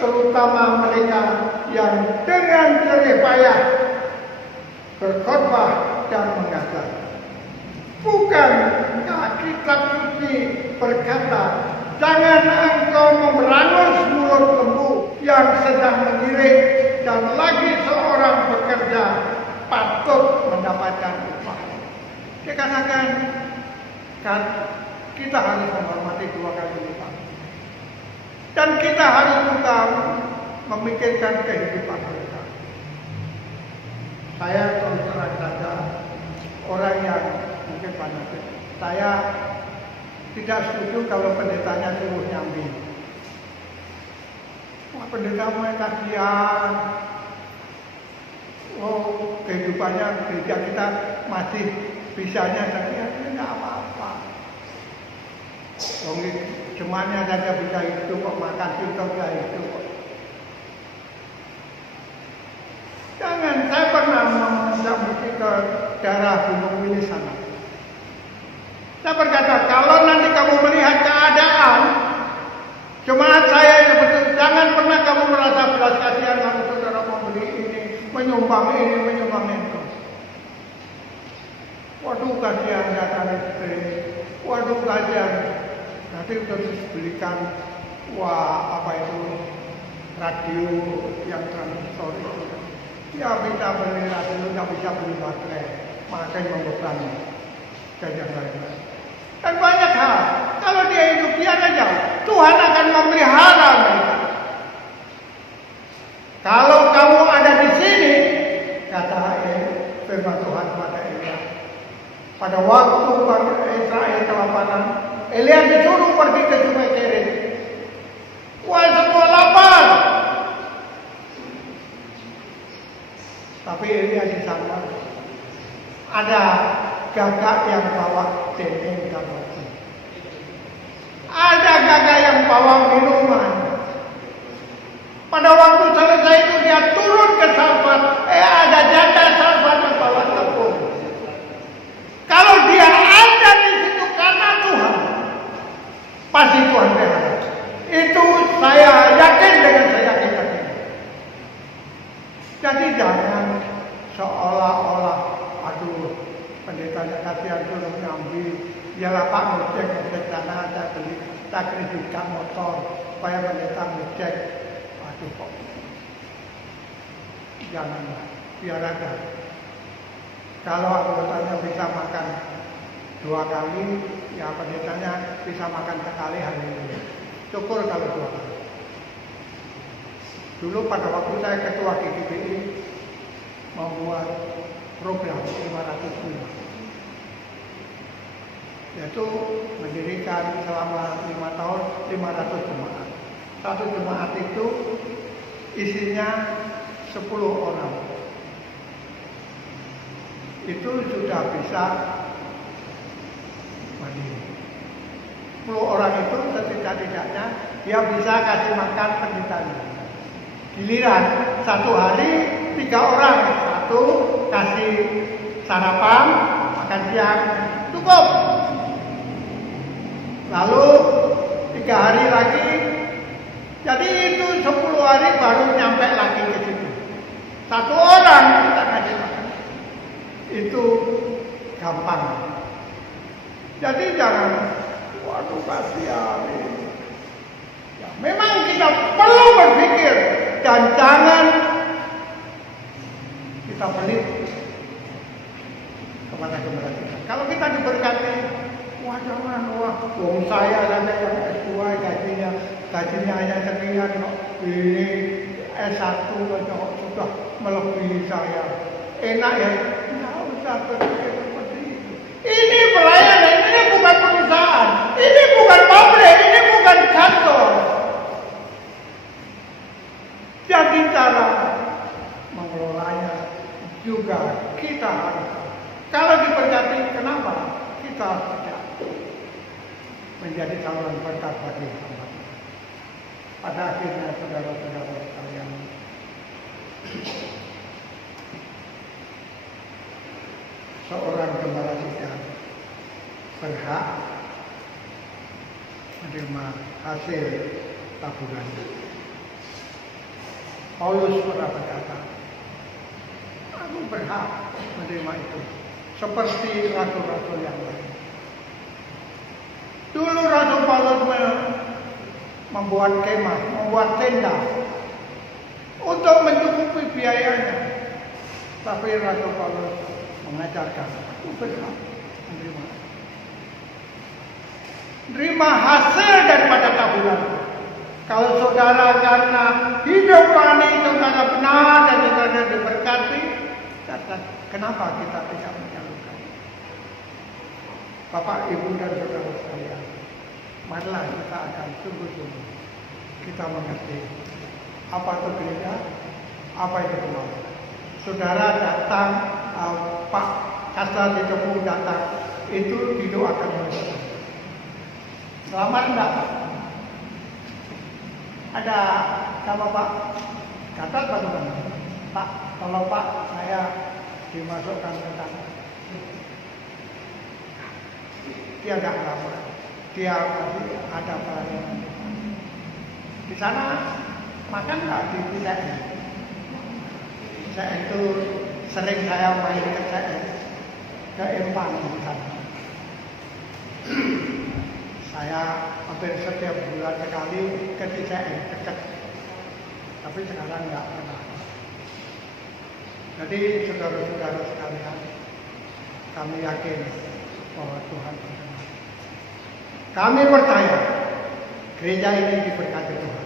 terutama mereka yang dengan jerih payah berkhotbah dan mengajar. Bukankah kitab suci berkata, jangan engkau memberangus mulut lembu yang sedang mengirik, dan lagi seorang bekerja patut mendapatkan upah. Dikatakan kan kita harus menghormati 2 kali lipat. Dan kita harus juga memikirkan kehidupan mereka. Saya terus terang saja orang yang mungkin fanatik. Saya tidak setuju kalau pendetanya suruh nyambi. Wah, pendeta mereka kasihan. Oh, kehidupannya gereja kita masih bisanya saja, tidak apa-apa. Jemaatnya saja bisa hidup kok, makan juga bisa hidup kok. Jangan, saya pernah pergi ke daerah Gunung Wilis sana. Saya berkata, kalau nanti kamu melihat keadaan jemaat saya yang betul, jangan pernah kamu merasa belas kasihan kalau saudara membeli ini, menyumbang itu. Waduh kasihan datang istri, waduh kasihan. Nanti terus belikan apa itu radio yang transistor itu. Ya bisa beli radio, nggak bisa beli baterai, makin membebani kerja saya. Dan banyak hal. Kalau dia hidup diam aja, Tuhan akan memelihara mereka. Kalau kamu ada di sini, kata firman Tuhan pada Elia, pada waktu Israel kelaparan, Elia disuruh pergi ke Sungai Kerit. Wah, semua lapar. Tapi Elia di sana ada gagak yang bawa dendeng dan roti. Ada gagak yang bawa minuman. Pada waktu selesai itu dia turun ke Sarfat. Ada janda Sarfat yang bawa tepung. Kalau dia ada di situ karena Tuhan, pasti Tuhan pelihara. Itu saya yakin dengan saya yakin. Jadi jangan seolah-olah, aduh, pendetanya kasihan turun nyambi, ialah Pak ngecek sana, saya beli, saya kreditkan motor, supaya pendeta ngecek. Aduh kok, jangan, biar aja. Kalau anggotanya bisa makan 2 kali, ya pendetanya bisa makan sekali hari ini. Syukur kalau 2 kali. Dulu pada waktu saya ketua GGBI membuat program 500 bulan, yaitu mendirikan selama 5 tahun 500 jemaat. Satu jemaat itu isinya 10 orang. Itu sudah bisa mandiri. 10 orang itu setidak-tidaknya dia bisa kasih makan pendetanya. Giliran 1 hari 3 orang, 1 kasih sarapan, makan siang, cukup. Lalu 3 hari lagi, jadi itu 10 hari baru nyampe lagi ke situ. 1 orang kita kasih makan. Itu gampang. Jadi jangan, Waduh kasihan ini. Ya, memang kita perlu berpikir dan jangan kita pelit kepada gembala kita. Kalau kita diberkati, wah jangan, wong saya saja yang S2 gajinya hanya sekian kok. Ini S1 kok sudah melebihi saya. Enak ya, nggak usah berpikir seperti itu. Ini pelayanan, ini bukan perusahaan, ini bukan pabrik, ini bukan kantor. Jadi cara mengelolanya juga kita harus. Kalau diberkati, kenapa kita tidak menjadi saluran berkat bagi hamba? Pada akhirnya saudara-saudara sekalian, seorang gembala sidang berhak menerima hasil tabungannya. Paulus pernah berkata, aku berhak menerima itu seperti rasul-rasul yang lain. Dulu Rasul Paulus membuat kemah, membuat tenda untuk mencukupi biayanya. Tapi Rasul Paulus mengajarkan, aku berhak menerima hasil daripada tabungan. Kalau saudara karena hidup rohani saudara benar dan saudara diberkati, kenapa kita tidak menyalurkan? Bapak, Ibu dan saudara sekalian, marilah kita akan sungguh-sungguh kita mengerti apa itu gereja, apa itu gembala. Saudara datang, Pak Kasar di Cepu datang, itu didoakan oleh saudara. Selamat enggak? Ada sama Pak Gatot bagaimana? Pak, kalau Pak saya dimasukkan ke sana. Dia enggak lapor. Dia masih ada pelayanan. Di sana makan enggak di PCN? PCN itu sering saya main ke PCN, ke Empang di sana. Saya hampir setiap bulan sekali ke PCN dekat, tapi sekarang enggak pernah. Jadi saudara-saudara sekalian, kami yakin bahwa Tuhan berkenan. Kami percaya gereja ini diberkati Tuhan.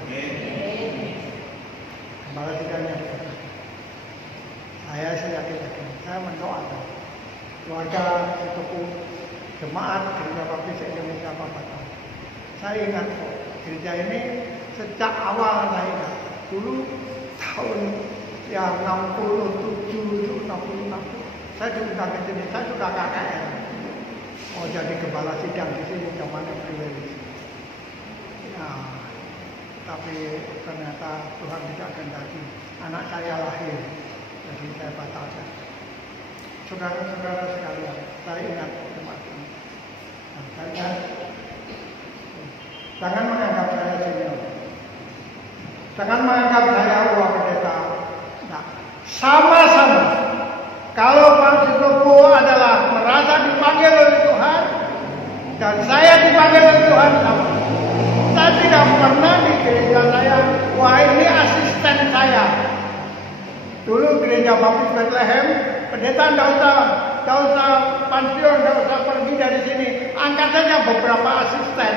Gembala sidangnya diberkati. Saya yakin, saya mendoakan keluarga Cepu, jemaat Gereja Baptis Indonesia Bapak. Saya ingat gereja ini sejak awal saya ingat. Dulu tahun ya 67, 66. Saya sudah ke sini, saya sudah KKR. Mau jadi gembala sidang di sini zamannya privilege. Nah, tapi ternyata Tuhan tidak kehendaki anak saya lahir, jadi saya batalkan. Saudara-saudara sekalian, saya ingat jemaat ini. Dan saya jangan menganggap saya senior. Jangan menganggap saya wah pendeta. Nah, sama-sama. Kalau Pak Sitopo adalah merasa dipanggil oleh Tuhan dan saya dipanggil oleh Tuhan sama. Saya tidak pernah di gereja saya, wah ini asisten saya. Dulu gereja Baptis Bethlehem, pendeta tidak usah pensiun, tidak usah pergi dari sini. Angkat saja beberapa asisten.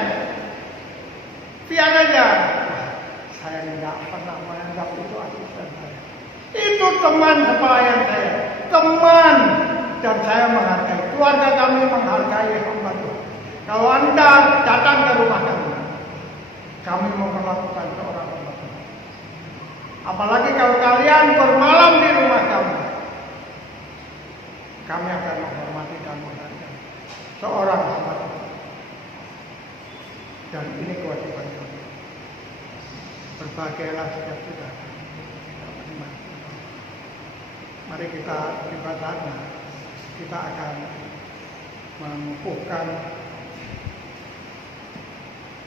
Biar aja. Saya tidak pernah menganggap itu asisten saya. Itu teman pelayan saya. Teman. Dan saya menghargai. Keluarga kami menghargai hamba Tuhan. Kalau Anda datang ke rumah kami memperlakukan seorang hamba Tuhan. Apalagi kalau kalian bermalam di rumah kami akan menghormati dan menghargai seorang hamba Tuhan. Dan ini kewajiban kami. Berbahagialah setiap kita. Mari kita ibadahnya, kita akan mengukuhkan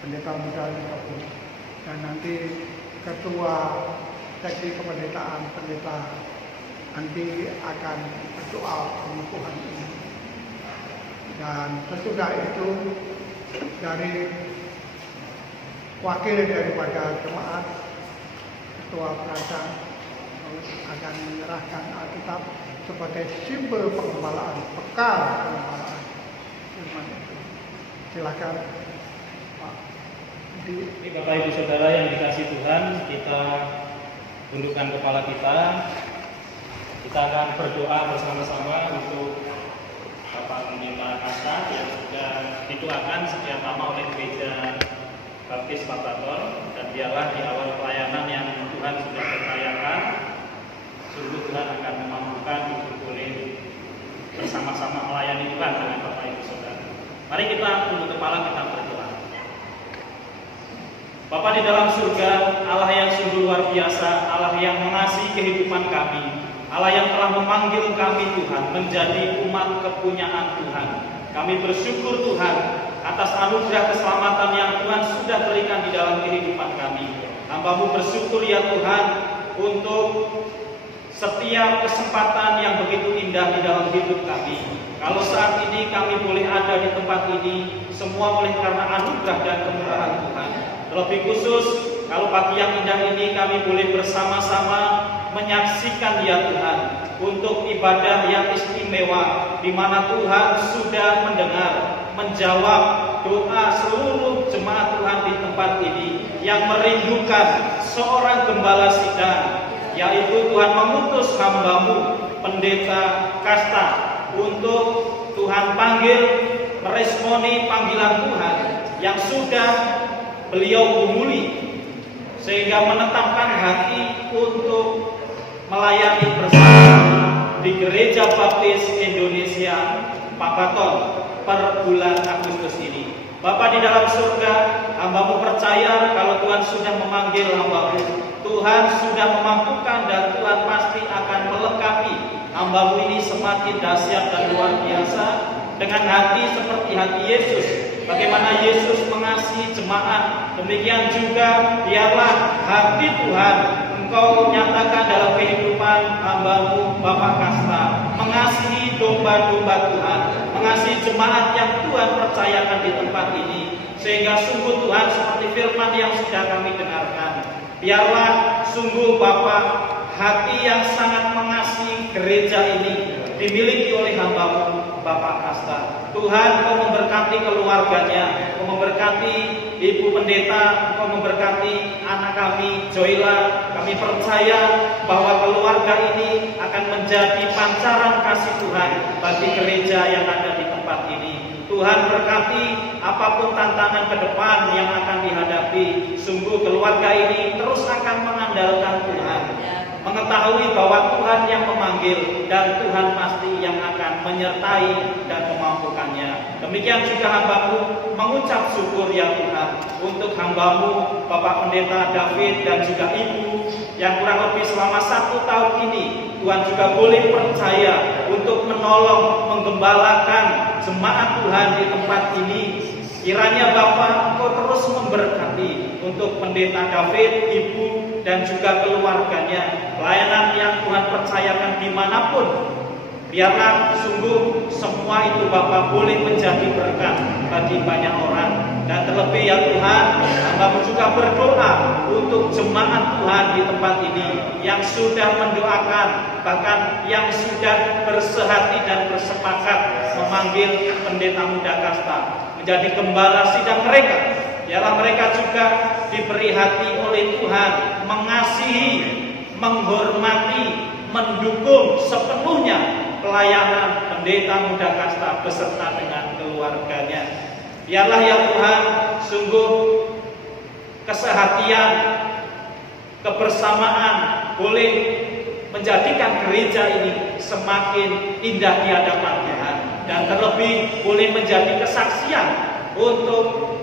pendeta muda Cepu dan nanti ketua seksi kependetaan pendeta nanti akan berdoa pengukuhan ini. Dan sesudah itu dari wakil daripada jemaat, ketua perancang akan menyerahkan Alkitab sebagai simbol pengembalaan, bekal pengembalaan firman itu. Silakan Pak. Ini Bapak Ibu Saudara yang dikasihi Tuhan, kita tundukkan kepala kita. Kita akan berdoa bersama-sama untuk Bapak Pendeta Kasta yang sudah didoakan sekian lama oleh Gereja Baptis Pataton, dan biarlah di awal pelayanan yang Tuhan sudah percayakan, sungguh Tuhan akan memampukan untuk boleh bersama-sama melayani Tuhan dengan Bapak Ibu Saudara. Mari kita tunduk kepala, kita berdoa. Bapa di dalam surga, Allah yang sungguh luar biasa, Allah yang mengasihi kehidupan kami, Allah yang telah memanggil kami Tuhan menjadi umat kepunyaan Tuhan. Kami bersyukur Tuhan atas anugerah keselamatan yang Tuhan sudah berikan di dalam kehidupan kami. Hamba-Mu bersyukur ya Tuhan untuk setiap kesempatan yang begitu indah di dalam hidup kami. Kalau saat ini kami boleh ada di tempat ini, semua oleh karena anugerah dan kemurahan Tuhan. Terlebih khusus, kalau pagi yang indah ini kami boleh bersama-sama menyaksikan ya Tuhan untuk ibadah yang istimewa, di mana Tuhan sudah mendengar, menjawab doa seluruh jemaat Tuhan di tempat ini yang merindukan seorang gembala sidang, yaitu Tuhan mengutus hamba-Mu Pendeta Kasta untuk Tuhan panggil, meresponi panggilan Tuhan yang sudah beliau gumuli, sehingga menetapkan hati untuk melayani bersama di Gereja Baptis Indonesia Pataton per bulan Agustus ini. Bapa di dalam surga, hamba-Mu percaya kalau Tuhan sudah memanggil hamba-Mu, Tuhan sudah memampukan, dan Tuhan pasti akan melengkapi hamba-Mu ini semakin dahsyat dan luar biasa dengan hati seperti hati Yesus. Bagaimana Yesus mengasihi jemaat, demikian juga biarlah hati Tuhan Engkau nyatakan dalam kehidupan hamba-Mu Bapak Kasta, mengasihi domba-domba Tuhan, mengasihi jemaat yang Tuhan percayakan di tempat ini, sehingga sungguh Tuhan seperti firman yang sudah kami dengarkan, biarlah sungguh Bapak hati yang sangat mengasihi gereja ini dimiliki oleh hamba-Mu Bapak Kasta. Tuhan, Engkau memberkati keluarganya, Engkau memberkati Ibu Pendeta, Engkau memberkati anak kami Joyla. Kami percaya bahwa keluarga ini akan menjadi pancaran kasih Tuhan bagi gereja yang ada di tempat ini. Tuhan berkati apapun tantangan ke depan yang akan dihadapi, sungguh keluarga ini terus akan mengandalkan Tuhan, mengetahui bahwa Tuhan yang memanggil, dan Tuhan pasti yang akan menyertai dan memampukannya. Demikian juga hamba-Mu mengucap syukur ya Tuhan untuk hamba-Mu Bapak Pendeta David dan juga Ibu yang kurang lebih selama 1 tahun ini Tuhan juga boleh percaya untuk menolong, menggembalakan jemaat Tuhan di tempat ini. Kiranya Bapak Engkau terus memberkati untuk Pendeta David, Ibu, dan juga keluarganya. Pelayanan yang Tuhan percayakan dimanapun, biarlah sungguh semua itu Bapak boleh menjadi berkat bagi banyak orang. Dan terlebih ya Tuhan, hamba-Mu juga berdoa untuk jemaat Tuhan di tempat ini yang sudah mendoakan, bahkan yang sudah bersehati dan bersepakat memanggil Pendeta Muda Kasta menjadi gembala sidang mereka. Biarlah mereka juga diberi hati oleh Tuhan, mengasihi, menghormati, mendukung sepenuhnya pelayanan Pendeta Muda Kasta beserta dengan keluarganya. Biarlah ya Tuhan, sungguh kesehatian, kebersamaan boleh menjadikan gereja ini semakin indah di hadapan Tuhan, dan terlebih boleh menjadi kesaksian untuk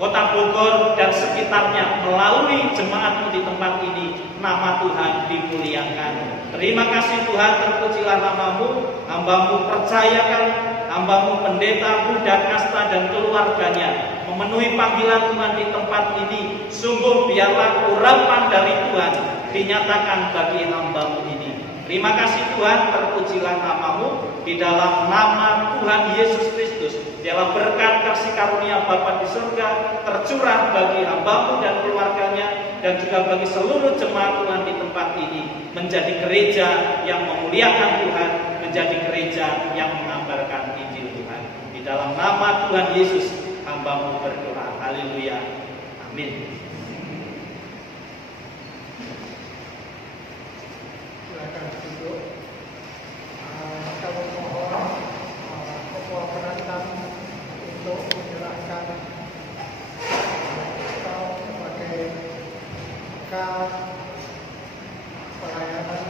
Kota Bogor dan sekitarnya melalui jemaat-Mu di tempat ini. Nama Tuhan dimuliakan. Terima kasih Tuhan, terpujilah nama-Mu. Hamba-Mu percayakan hamba-Mu Pendeta Muda Kasta dan keluarganya memenuhi panggilan Tuhan di tempat ini. Sungguh biarlah urapan dari Tuhan dinyatakan bagi hamba-Mu ini. Terima kasih Tuhan, terpujilah nama-Mu. Di dalam nama Tuhan Yesus Kristus Biarlah berkat kasih karunia Bapa di surga tercurah bagi hamba-Mu dan keluarganya, dan juga bagi seluruh jemaat Tuhan di tempat ini, menjadi gereja yang memuliakan Tuhan, menjadi gereja yang mengabarkan Injil Tuhan. Di dalam nama Tuhan Yesus hamba-Mu berdoa. Haleluya. Amin. Silakan duduk. Kami mohon ketua penantang untuk menyerahkan kau sebagai kau pelayanan.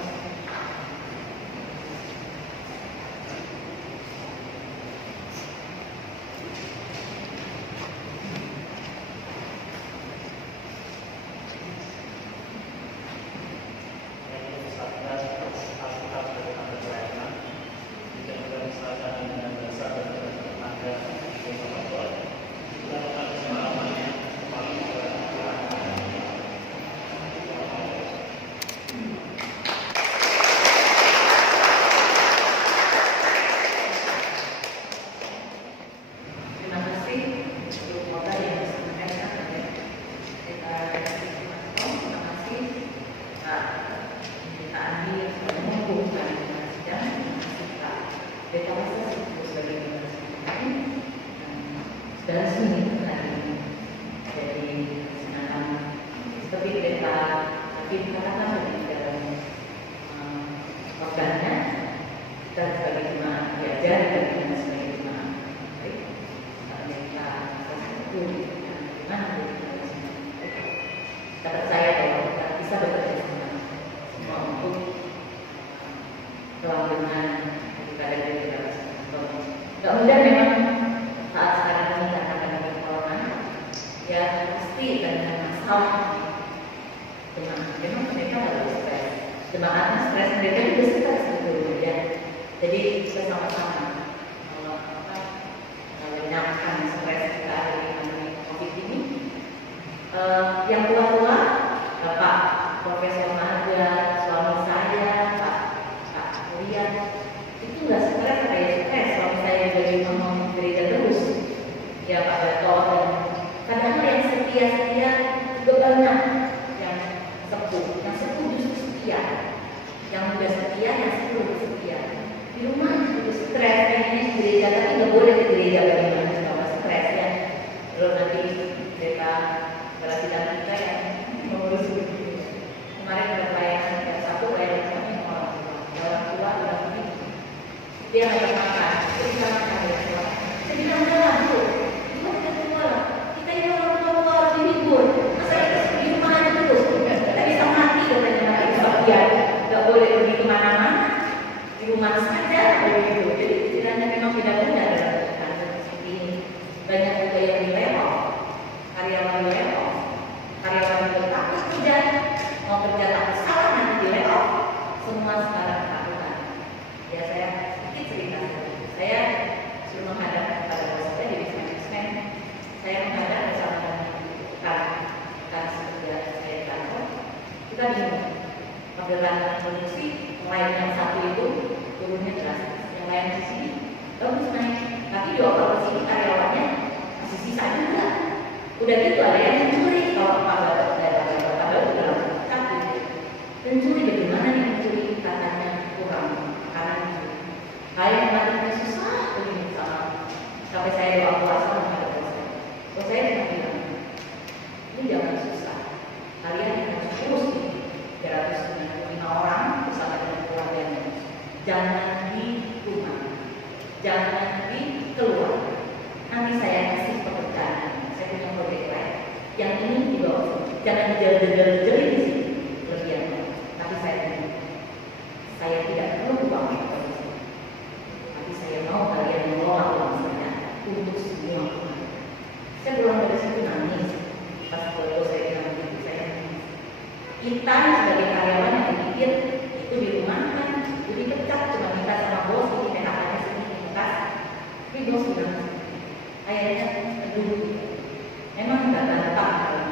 Memang tidak gampang kalau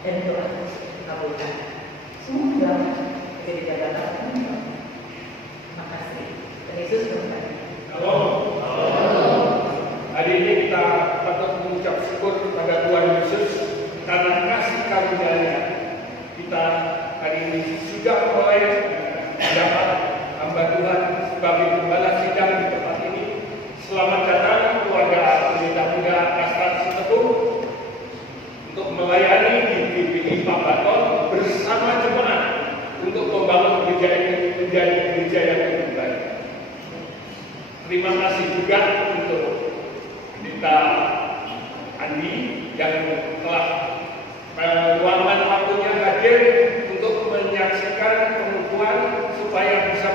dan doa dikabulkan. Semoga menjadi jabatan. Terima kasih. Yesus berkati. Halo. Hari ini kita patut mengucap syukur kepada Tuhan Yesus karena kasih karunia-Nya. Kita hari ini sudah mulai mendapat hamba Tuhan sebagai pembalas sidang di tempat ini. Selamat datang keluarga pendeta muda Kasrat Sitepuh untuk melayani di GPI Pak Baton bersama jemaat untuk membangun gereja ini menjadi gereja yang lebih baik. Terima kasih juga untuk pendeta Andi yang telah meluangkan waktunya hadir untuk menyaksikan pengukuhan supaya bisa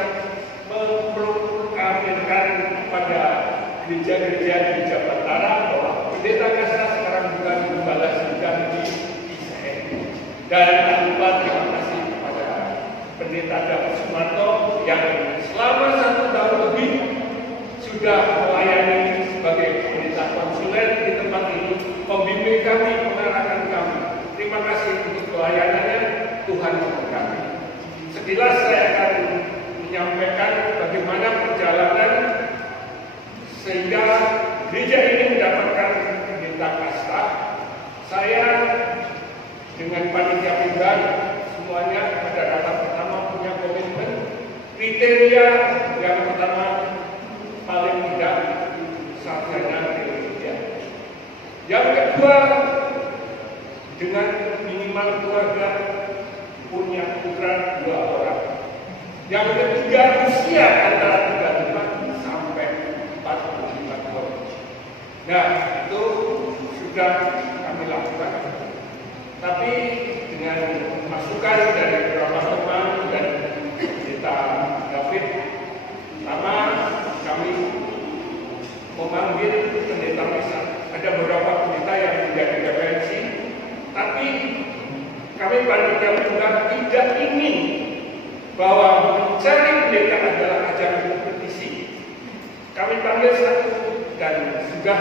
memproklamirkan kepada gereja-gereja di Jawa Barat bahwa pendeta Kasrat sekarang bukan membalas sidang di Israel. Dan tak lupa terima kasih kepada pendeta David Sumarto yang selama 1 tahun lebih sudah melayani sebagai pendeta konsulen di tempat ini, membimbing kami, mengarahkan kami. Terima kasih untuk pelayanannya, Tuhan memberkati. Sekilas saya akan menyampaikan bagaimana perjalanan sehingga gereja ini mendapatkan pendeta Kasrat. Saya dengan panitia pribadi semuanya pada datang pertama punya komitmen kriteria yang pertama paling tidak sarjana teologi. Yang kedua dengan minimal keluarga punya putra 2 orang. Yang ketiga usia antara 35 sampai 45 tahun. Nah itu sudah kami lakukan. Tapi dengan masukan dari beberapa teman dan pendeta David, pertama kami memanggil pendeta Misa. Ada beberapa pendeta yang menjadi referensi, tapi kami panitia juga tidak ingin bahwa mencari pendeta adalah ajang kompetisi. Kami panggil satu dan sudah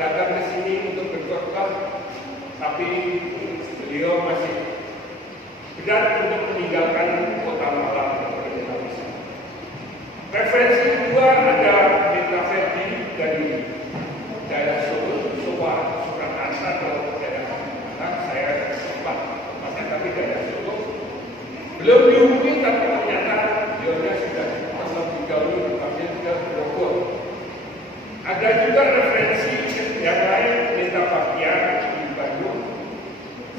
datang ke sini untuk berkhotbah, tapi beliau masih berat untuk meninggalkan kota Malang untuk pendeta Misa. Referensi kedua ada pendeta Ferdi dari daerah Solo, Surakarta atau daerah Malang. Saya sempat masih tapi daerah Solo. Belum dihubungi tapi ternyata beliaunya sudah lebih dahulu dipanggil ke Bogor. Ada juga referensi yang lain pendeta Fabian di Bandung.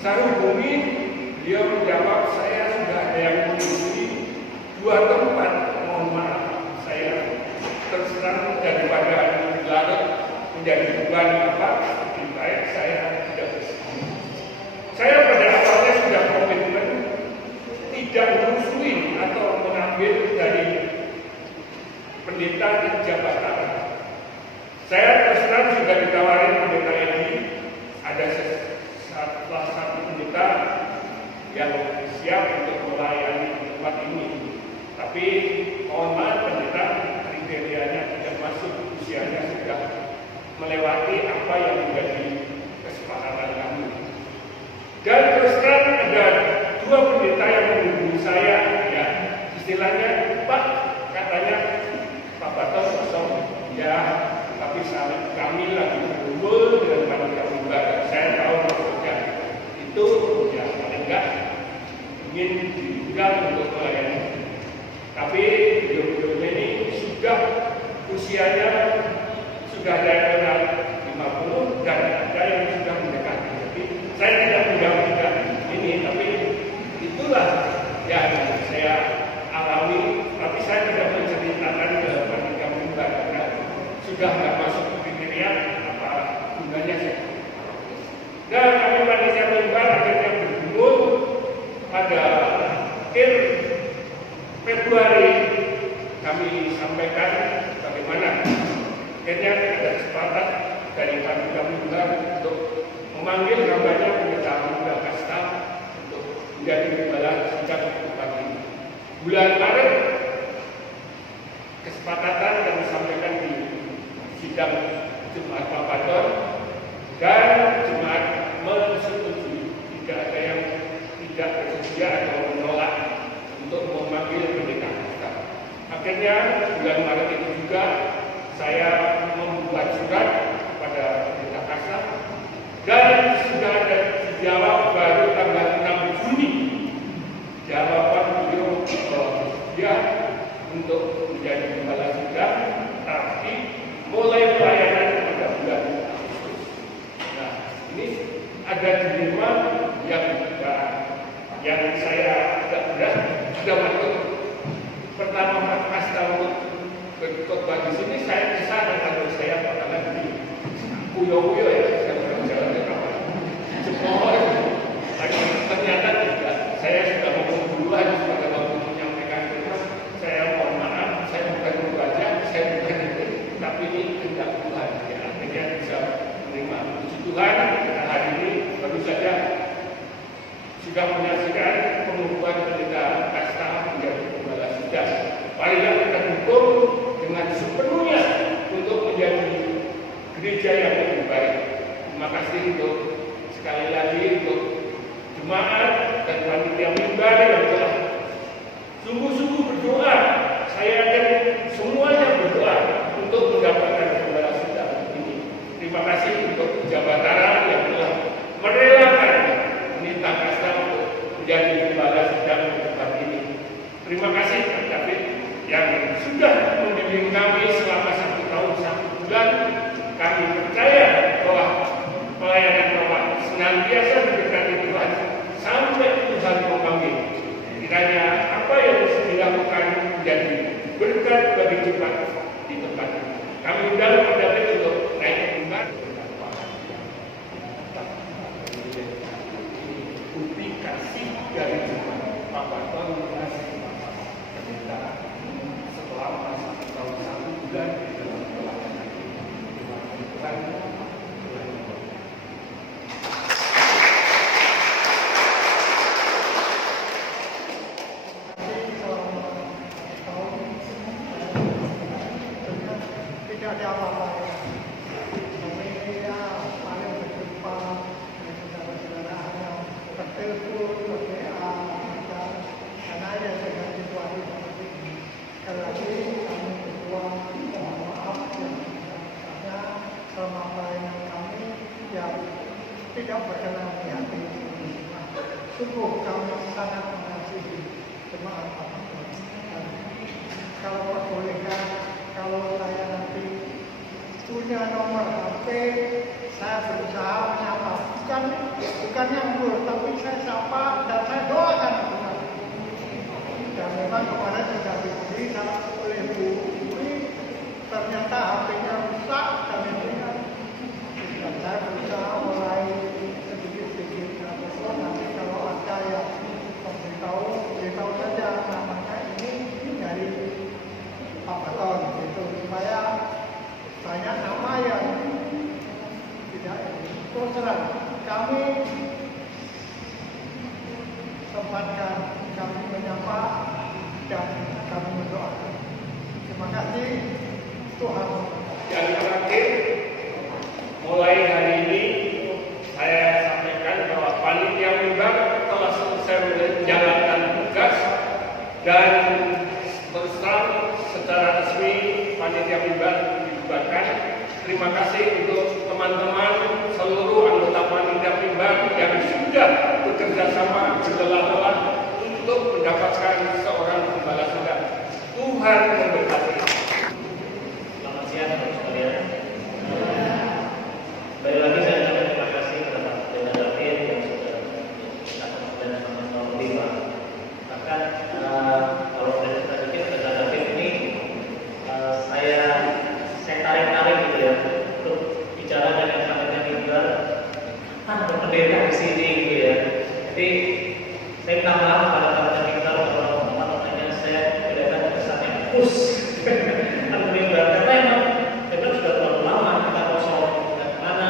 Saya hubungi, beliau menjawab saya sudah ada yang menghubungi 2 tempat. Mohon maaf, saya terserang daripada dilarang menjadi beban apa lebih baik saya tidak bersama. Saya pada awalnya sudah komitmen tidak memusuhi atau mengambil dari pendeta di jabatan. Saya terus terang juga ditawarin pendeta ini, ada salah satu pendeta yang siap untuk melayani tempat ini. Tapi mohon maaf pendeta kriterianya tidak masuk, usianya sudah melewati apa yang menjadi kesepakatan kami. Dan terus terang ada 2 pendeta yang menghubungi saya, ya istilahnya Pak katanya Pak Baton kosong, ya tapi kami lagi berkumpul dengan panitia pribadi. Saya tahu maksudnya itu ya paling enggak ingin diundang untuk melayani. Tapi beliau ini sudah usianya sudah ada 50 dan ada yang sudah mendekati. Jadi saya tidak mudah-mudah ini, tapi itulah yang saya alami. Tapi saya tidak menceritakan ke panitia pribadi karena sudah nggak masuk kriteria apa gunanya sih. Dan kami panitia pribadi akhirnya berkumpul pada akhir Februari. Kami sampaikan bagaimana akhirnya ada kesempatan dari panitia pribadi untuk memanggil hambanya pendeta muda Kasrat untuk menjadi gembala sidang tempat ini. Bulan Maret kesepakatan yang disampaikan di sidang Jemaat Pak Baton dan jemaat menyetujui tidak ada yang Akhirnya bulan Maret itu juga saya membuat surat kepada Pendeta Kasar dan sudah ada dijawab baru tanggal 6 Juni. Jawaban beliau dia untuk menjadi gembala sidang, tapi mulai pelayanan pada bulan Agustus. Nah, ini ada dilema yang saya agak berat. Sudah waktu pertama pasca untuk berkhotbah di sini, saya bisa kalau saya katakan di Puyo-Puyo ya, saya berjalan ke kapal Jepang. Tapi ternyata tidak. Saya sudah ngomong duluan pada waktu menyampaikan itu. Saya mohon maaf, saya bukan membaca, saya bukan ini, tapi ini tidak Tuhan. Ya, akhirnya bisa menerima. Puji Tuhan, kita hari ini baru saja sudah menyaksikan pengukuhan Pendeta Kasta menjadi gembala sidang. Marilah kita dukung dengan sepenuhnya untuk menjadi gereja yang lebih baik. Terima kasih untuk sekali lagi untuk jemaat dan panitia mimbar yang telah sungguh-sungguh berdoa. Saya yakin semuanya berdoa untuk mendapatkan gembala sidang ini. Terima kasih untuk pejabat yang telah merelakan Pendeta Kasta untuk menjadi gembala sidang di tempat ini. Terima kasih Pak David yang sudah membimbing kami selama 1 tahun 1 bulan. Kami percaya bahwa pelayanan Bapak senantiasa diberkati Tuhan sampai Tuhan memanggil. Kiranya apa yang dilakukan menjadi berkat bagi kita di tempat ini. Kami undang Pak David untuk naik ke mimbar. Bukti kasih dari Tuhan. Bapak Tuhan kasih pendeta selama 1 tahun 1 bulan di dalam pelayanan ini. Tuhan tidak ada apa-apa ya. Saya paling berjumpa dengan saudara-saudara yang bertelepon, WA, karena ada dengan situasi seperti ini. Sekali lagi kami berdua mohon maaf karena selama pelayanan kami yang tidak berkenan di hati. Sungguh kami sangat mengasihi jemaat apapun. Kalau perbolehkan, kalau saya nanti punya nomor HP, saya berusaha menyapa. Bukan nyambur, tapi saya sapa dan saya doakan Tuhan. Dan memang kemarin sudah diberi oleh Bu Dwi, ternyata HP-nya rusak dan ini kan. Dan saya berusaha mulai sedikit-sedikit telepon. Nanti kalau ada yang memberitahu saja namanya ini dari Pak Beton gitu, supaya banyak nama yang tidak terus terang. Kami sempatkan kami menyapa dan kami mendoakan. Terima kasih Tuhan. yang terakhir, mulai hari ini saya sampaikan bahwa panitia mimbar telah selesai menjalankan tugas dan terus terang secara resmi panitia mimbar dibubarkan. Terima kasih untuk teman-teman seluruh anggota panitia mimbar yang sudah bekerja sama berlelah-lelah untuk mendapatkan seorang gembala sidang. Tuhan memberkati. Selamat siang teman-teman sekalian. Kembali lagi saya ucapkan terima kasih kepada Pendeta David yang sudah kita kemudian sama-sama berlima. Bahkan kalau dari sedikit Pendeta David ini saya tarik-tarik gitu ya untuk bicara dengan panitia mimbar. Ada pendeta di sini gitu ya. Jadi saya minta maaf kepada panitia mimbar kalau teman-temannya saya kelihatan kesannya push. Karena emang kita sudah terlalu lama kita kosong dan mana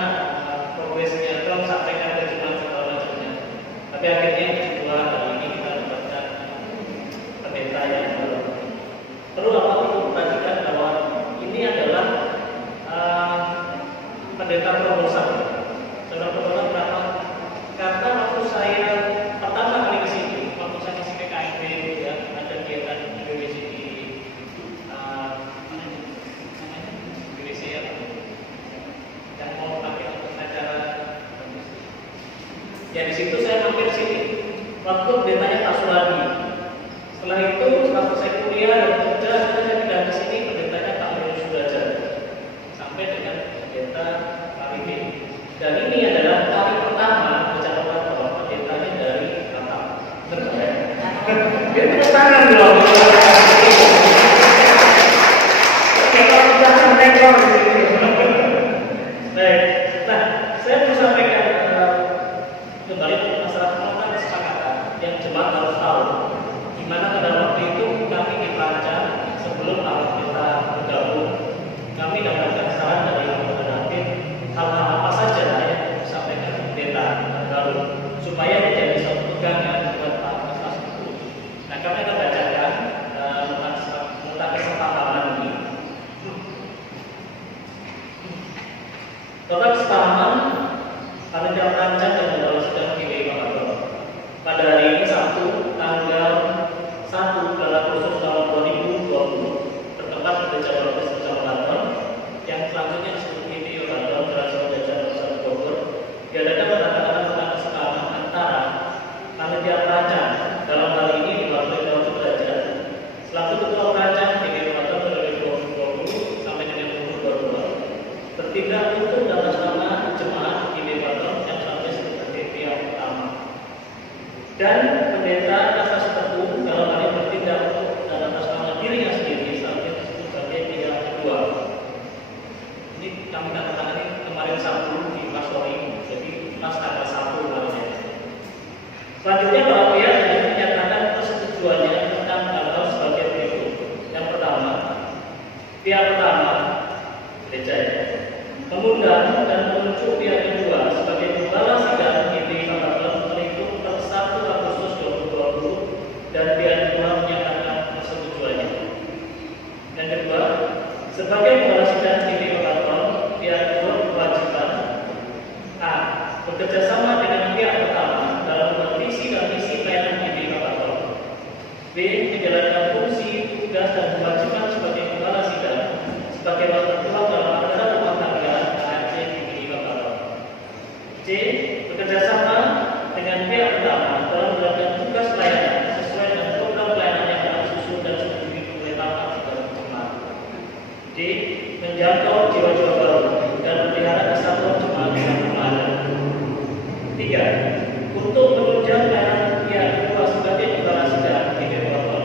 progresnya terus sampaikan kejuruan segala macamnya. Tapi akhirnya kedua hari ini kita dapatkan pendeta yang baru. Perlu apa untuk perhatikan bahwa ini adalah pendeta proposal. Saudara proposal berapa? Karena waktu saya pertama kali ke sini, waktu saya masih PKIP ya, ada kegiatan university Ya di situ saya mampir sini. Waktu pendetanya Pak Suradi. Setelah itu waktu saya kuliah dan kerja, saya pindah ke sini pendetanya Pak Leo Sudrajat. Sampai dengan pendeta Pak Rifi. Dan ini adalah kali pertama mencatat bahwa pendetanya dari Batam. Betul ya? Dia tepuk tangan dong. Baik, nah saya mau sampaikan kembali ke masalah melakukan kesepakatan yang jemaat harus tahu. Dimana pada waktu itu kami diperancang sebelum kita bergabung, kami dapatkan saran dari anggota David hal-hal apa saja yang disampaikan pendeta baru supaya menjadi suatu pegangan buat para peserta itu. Nah kami akan bacakan nota kesepahaman ini. Nota kesepahaman panitia perancang dan kepala sidang GPI Makassar pada hari ini Sabtu tanggal 1 Agustus tahun 2020 bertempat di Gereja Baptis Kecamatan yang selanjutnya disebut GPI Makassar Gereja Baptis Bogor diadakan pada tanggal nota kesepahaman antara panitia perancang dalam hal ini diwakili oleh Sudrajat selaku ketua perancang GPI Makassar periode 2020 sampai dengan 2022 bertindak untuk atas nama jemaat GPI Makassar yang selanjutnya sebagai pihak utama dan pendeta atas tertentu dalam hal ini bertindak untuk dan atas nama dirinya sendiri selanjutnya disebut sebagai pihak kedua. Ini kami katakan ini kemarin Sabtu di Pastori, jadi pas tanggal 1 kemarin ya. Selanjutnya para pihak yang menyatakan persetujuannya tentang hal-hal sebagai berikut. Yang pertama, pihak pertama gereja mengundang dan menunjuk pihak kedua sebagai kepala sidang GPI Makassar menghitung per 1 Agustus 2020 dan pihak kedua menyatakan persetujuannya. Yang kedua, sebagai kepala sidang GPI Makassar, pihak kedua berkewajiban a. bekerjasama dengan pihak pertama dalam membuat visi dan misi pelayanan GPI Makassar. B. menjalankan fungsi, tugas dan kewajiban sebagai kepala sidang sebagai tertuang dalam ajaran rumah tangga ARC GPI Makassar. C. bekerjasama dengan pihak pertama dalam menjalankan tugas pelayanan sesuai dengan program pelayanan yang telah disusun dan sudah diberitakan sebagai jemaat. D. menjangkau jiwa-jiwa baru dan memelihara kesatuan jemaat yang ada. 3. untuk menunjang pelayanan pihak kedua sebagai kepala sidang GPI Makassar,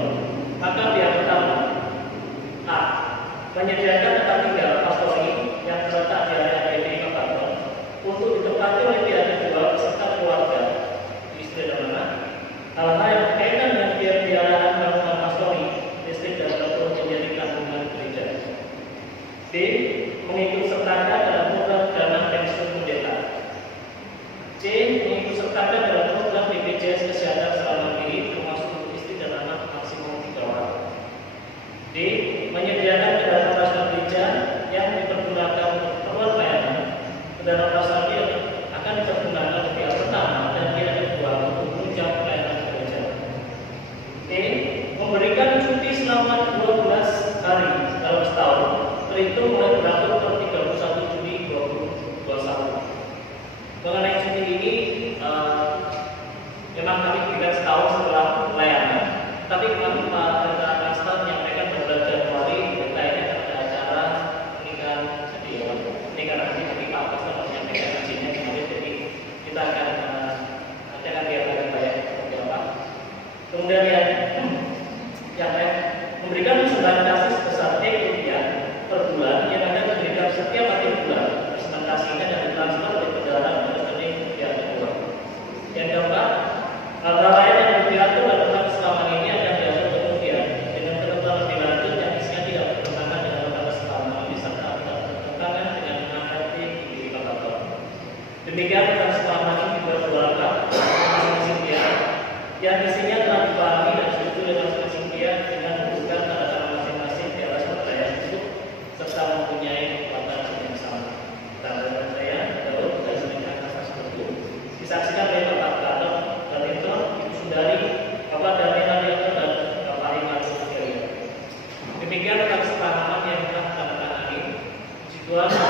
maka pihak pertama a. menyediakan tempat tinggal pastori yang terletak di area GPI Makassar untuk ditempati oleh pihak kedua beserta keluarga, istri dan anak. Hal-hal yang berkaitan dengan pemeliharaan bangunan pastori, listrik dan dapur menjadi tanggungan gereja. B. mengikut sertakan dalam program dana pensiun pendeta. C. mengikut sertakan dalam program BPJS Kesehatan selama mandiri termasuk untuk istri dan anak maksimum 3 orang. D. menyediakan kendaraan operasional gereja yang dipergunakan untuk keperluan pelayanan. Kendaraan operasional yang akan dipergunakan oleh pihak pertama dan pihak kedua untuk menunjang pelayanan gereja. E. memberikan cuti selama 12 hari dalam setahun terhitung mulai berlaku per 31 Juli 2021. Mengenai cuti ini memang kami berikan setahun setelah pelayanan, tapi kami pada Kasta menyampaikan pada Januari kita ini akan ada acara pernikahan haji, tapi Pak Kasta menyampaikan hajinya kemarin, jadi kita akan nanti akan lihat lagi banyak seperti apa. Kemudian yang F memberikan sumbangan kasih sebesar Rp per bulan yang akan diberikan setiap akhir bulan. Presentasinya dan ditransfer oleh kendaraan ke rekening pihak kedua. Yang keempat, hal-hal lain yang diatur dalam nota kesepahaman ini akan diatur kemudian dengan ketentuan lebih lanjut yang isinya tidak bertentangan dengan nota kesepahaman ini serta tidak bertentangan dengan menghadapi GPI Makassar. Demikian nota kesepahaman ini dibuat 2 langkah masing-masing pihak yang isinya telah dipahami dan setuju oleh masing-masing pihak dengan membutuhkan tanda tangan masing-masing di atas percaya tersebut serta mempunyai kekuatan yang sama. Tanda saya Daud dan dengan atas tersebut disaksikan oleh Bapak Gatot dan Intor, Ibu Sundari, Bapak Daniel Adianto dan Bapak Iman Sukiri. Demikian nota kesepahaman yang telah ditandatangani. Situasi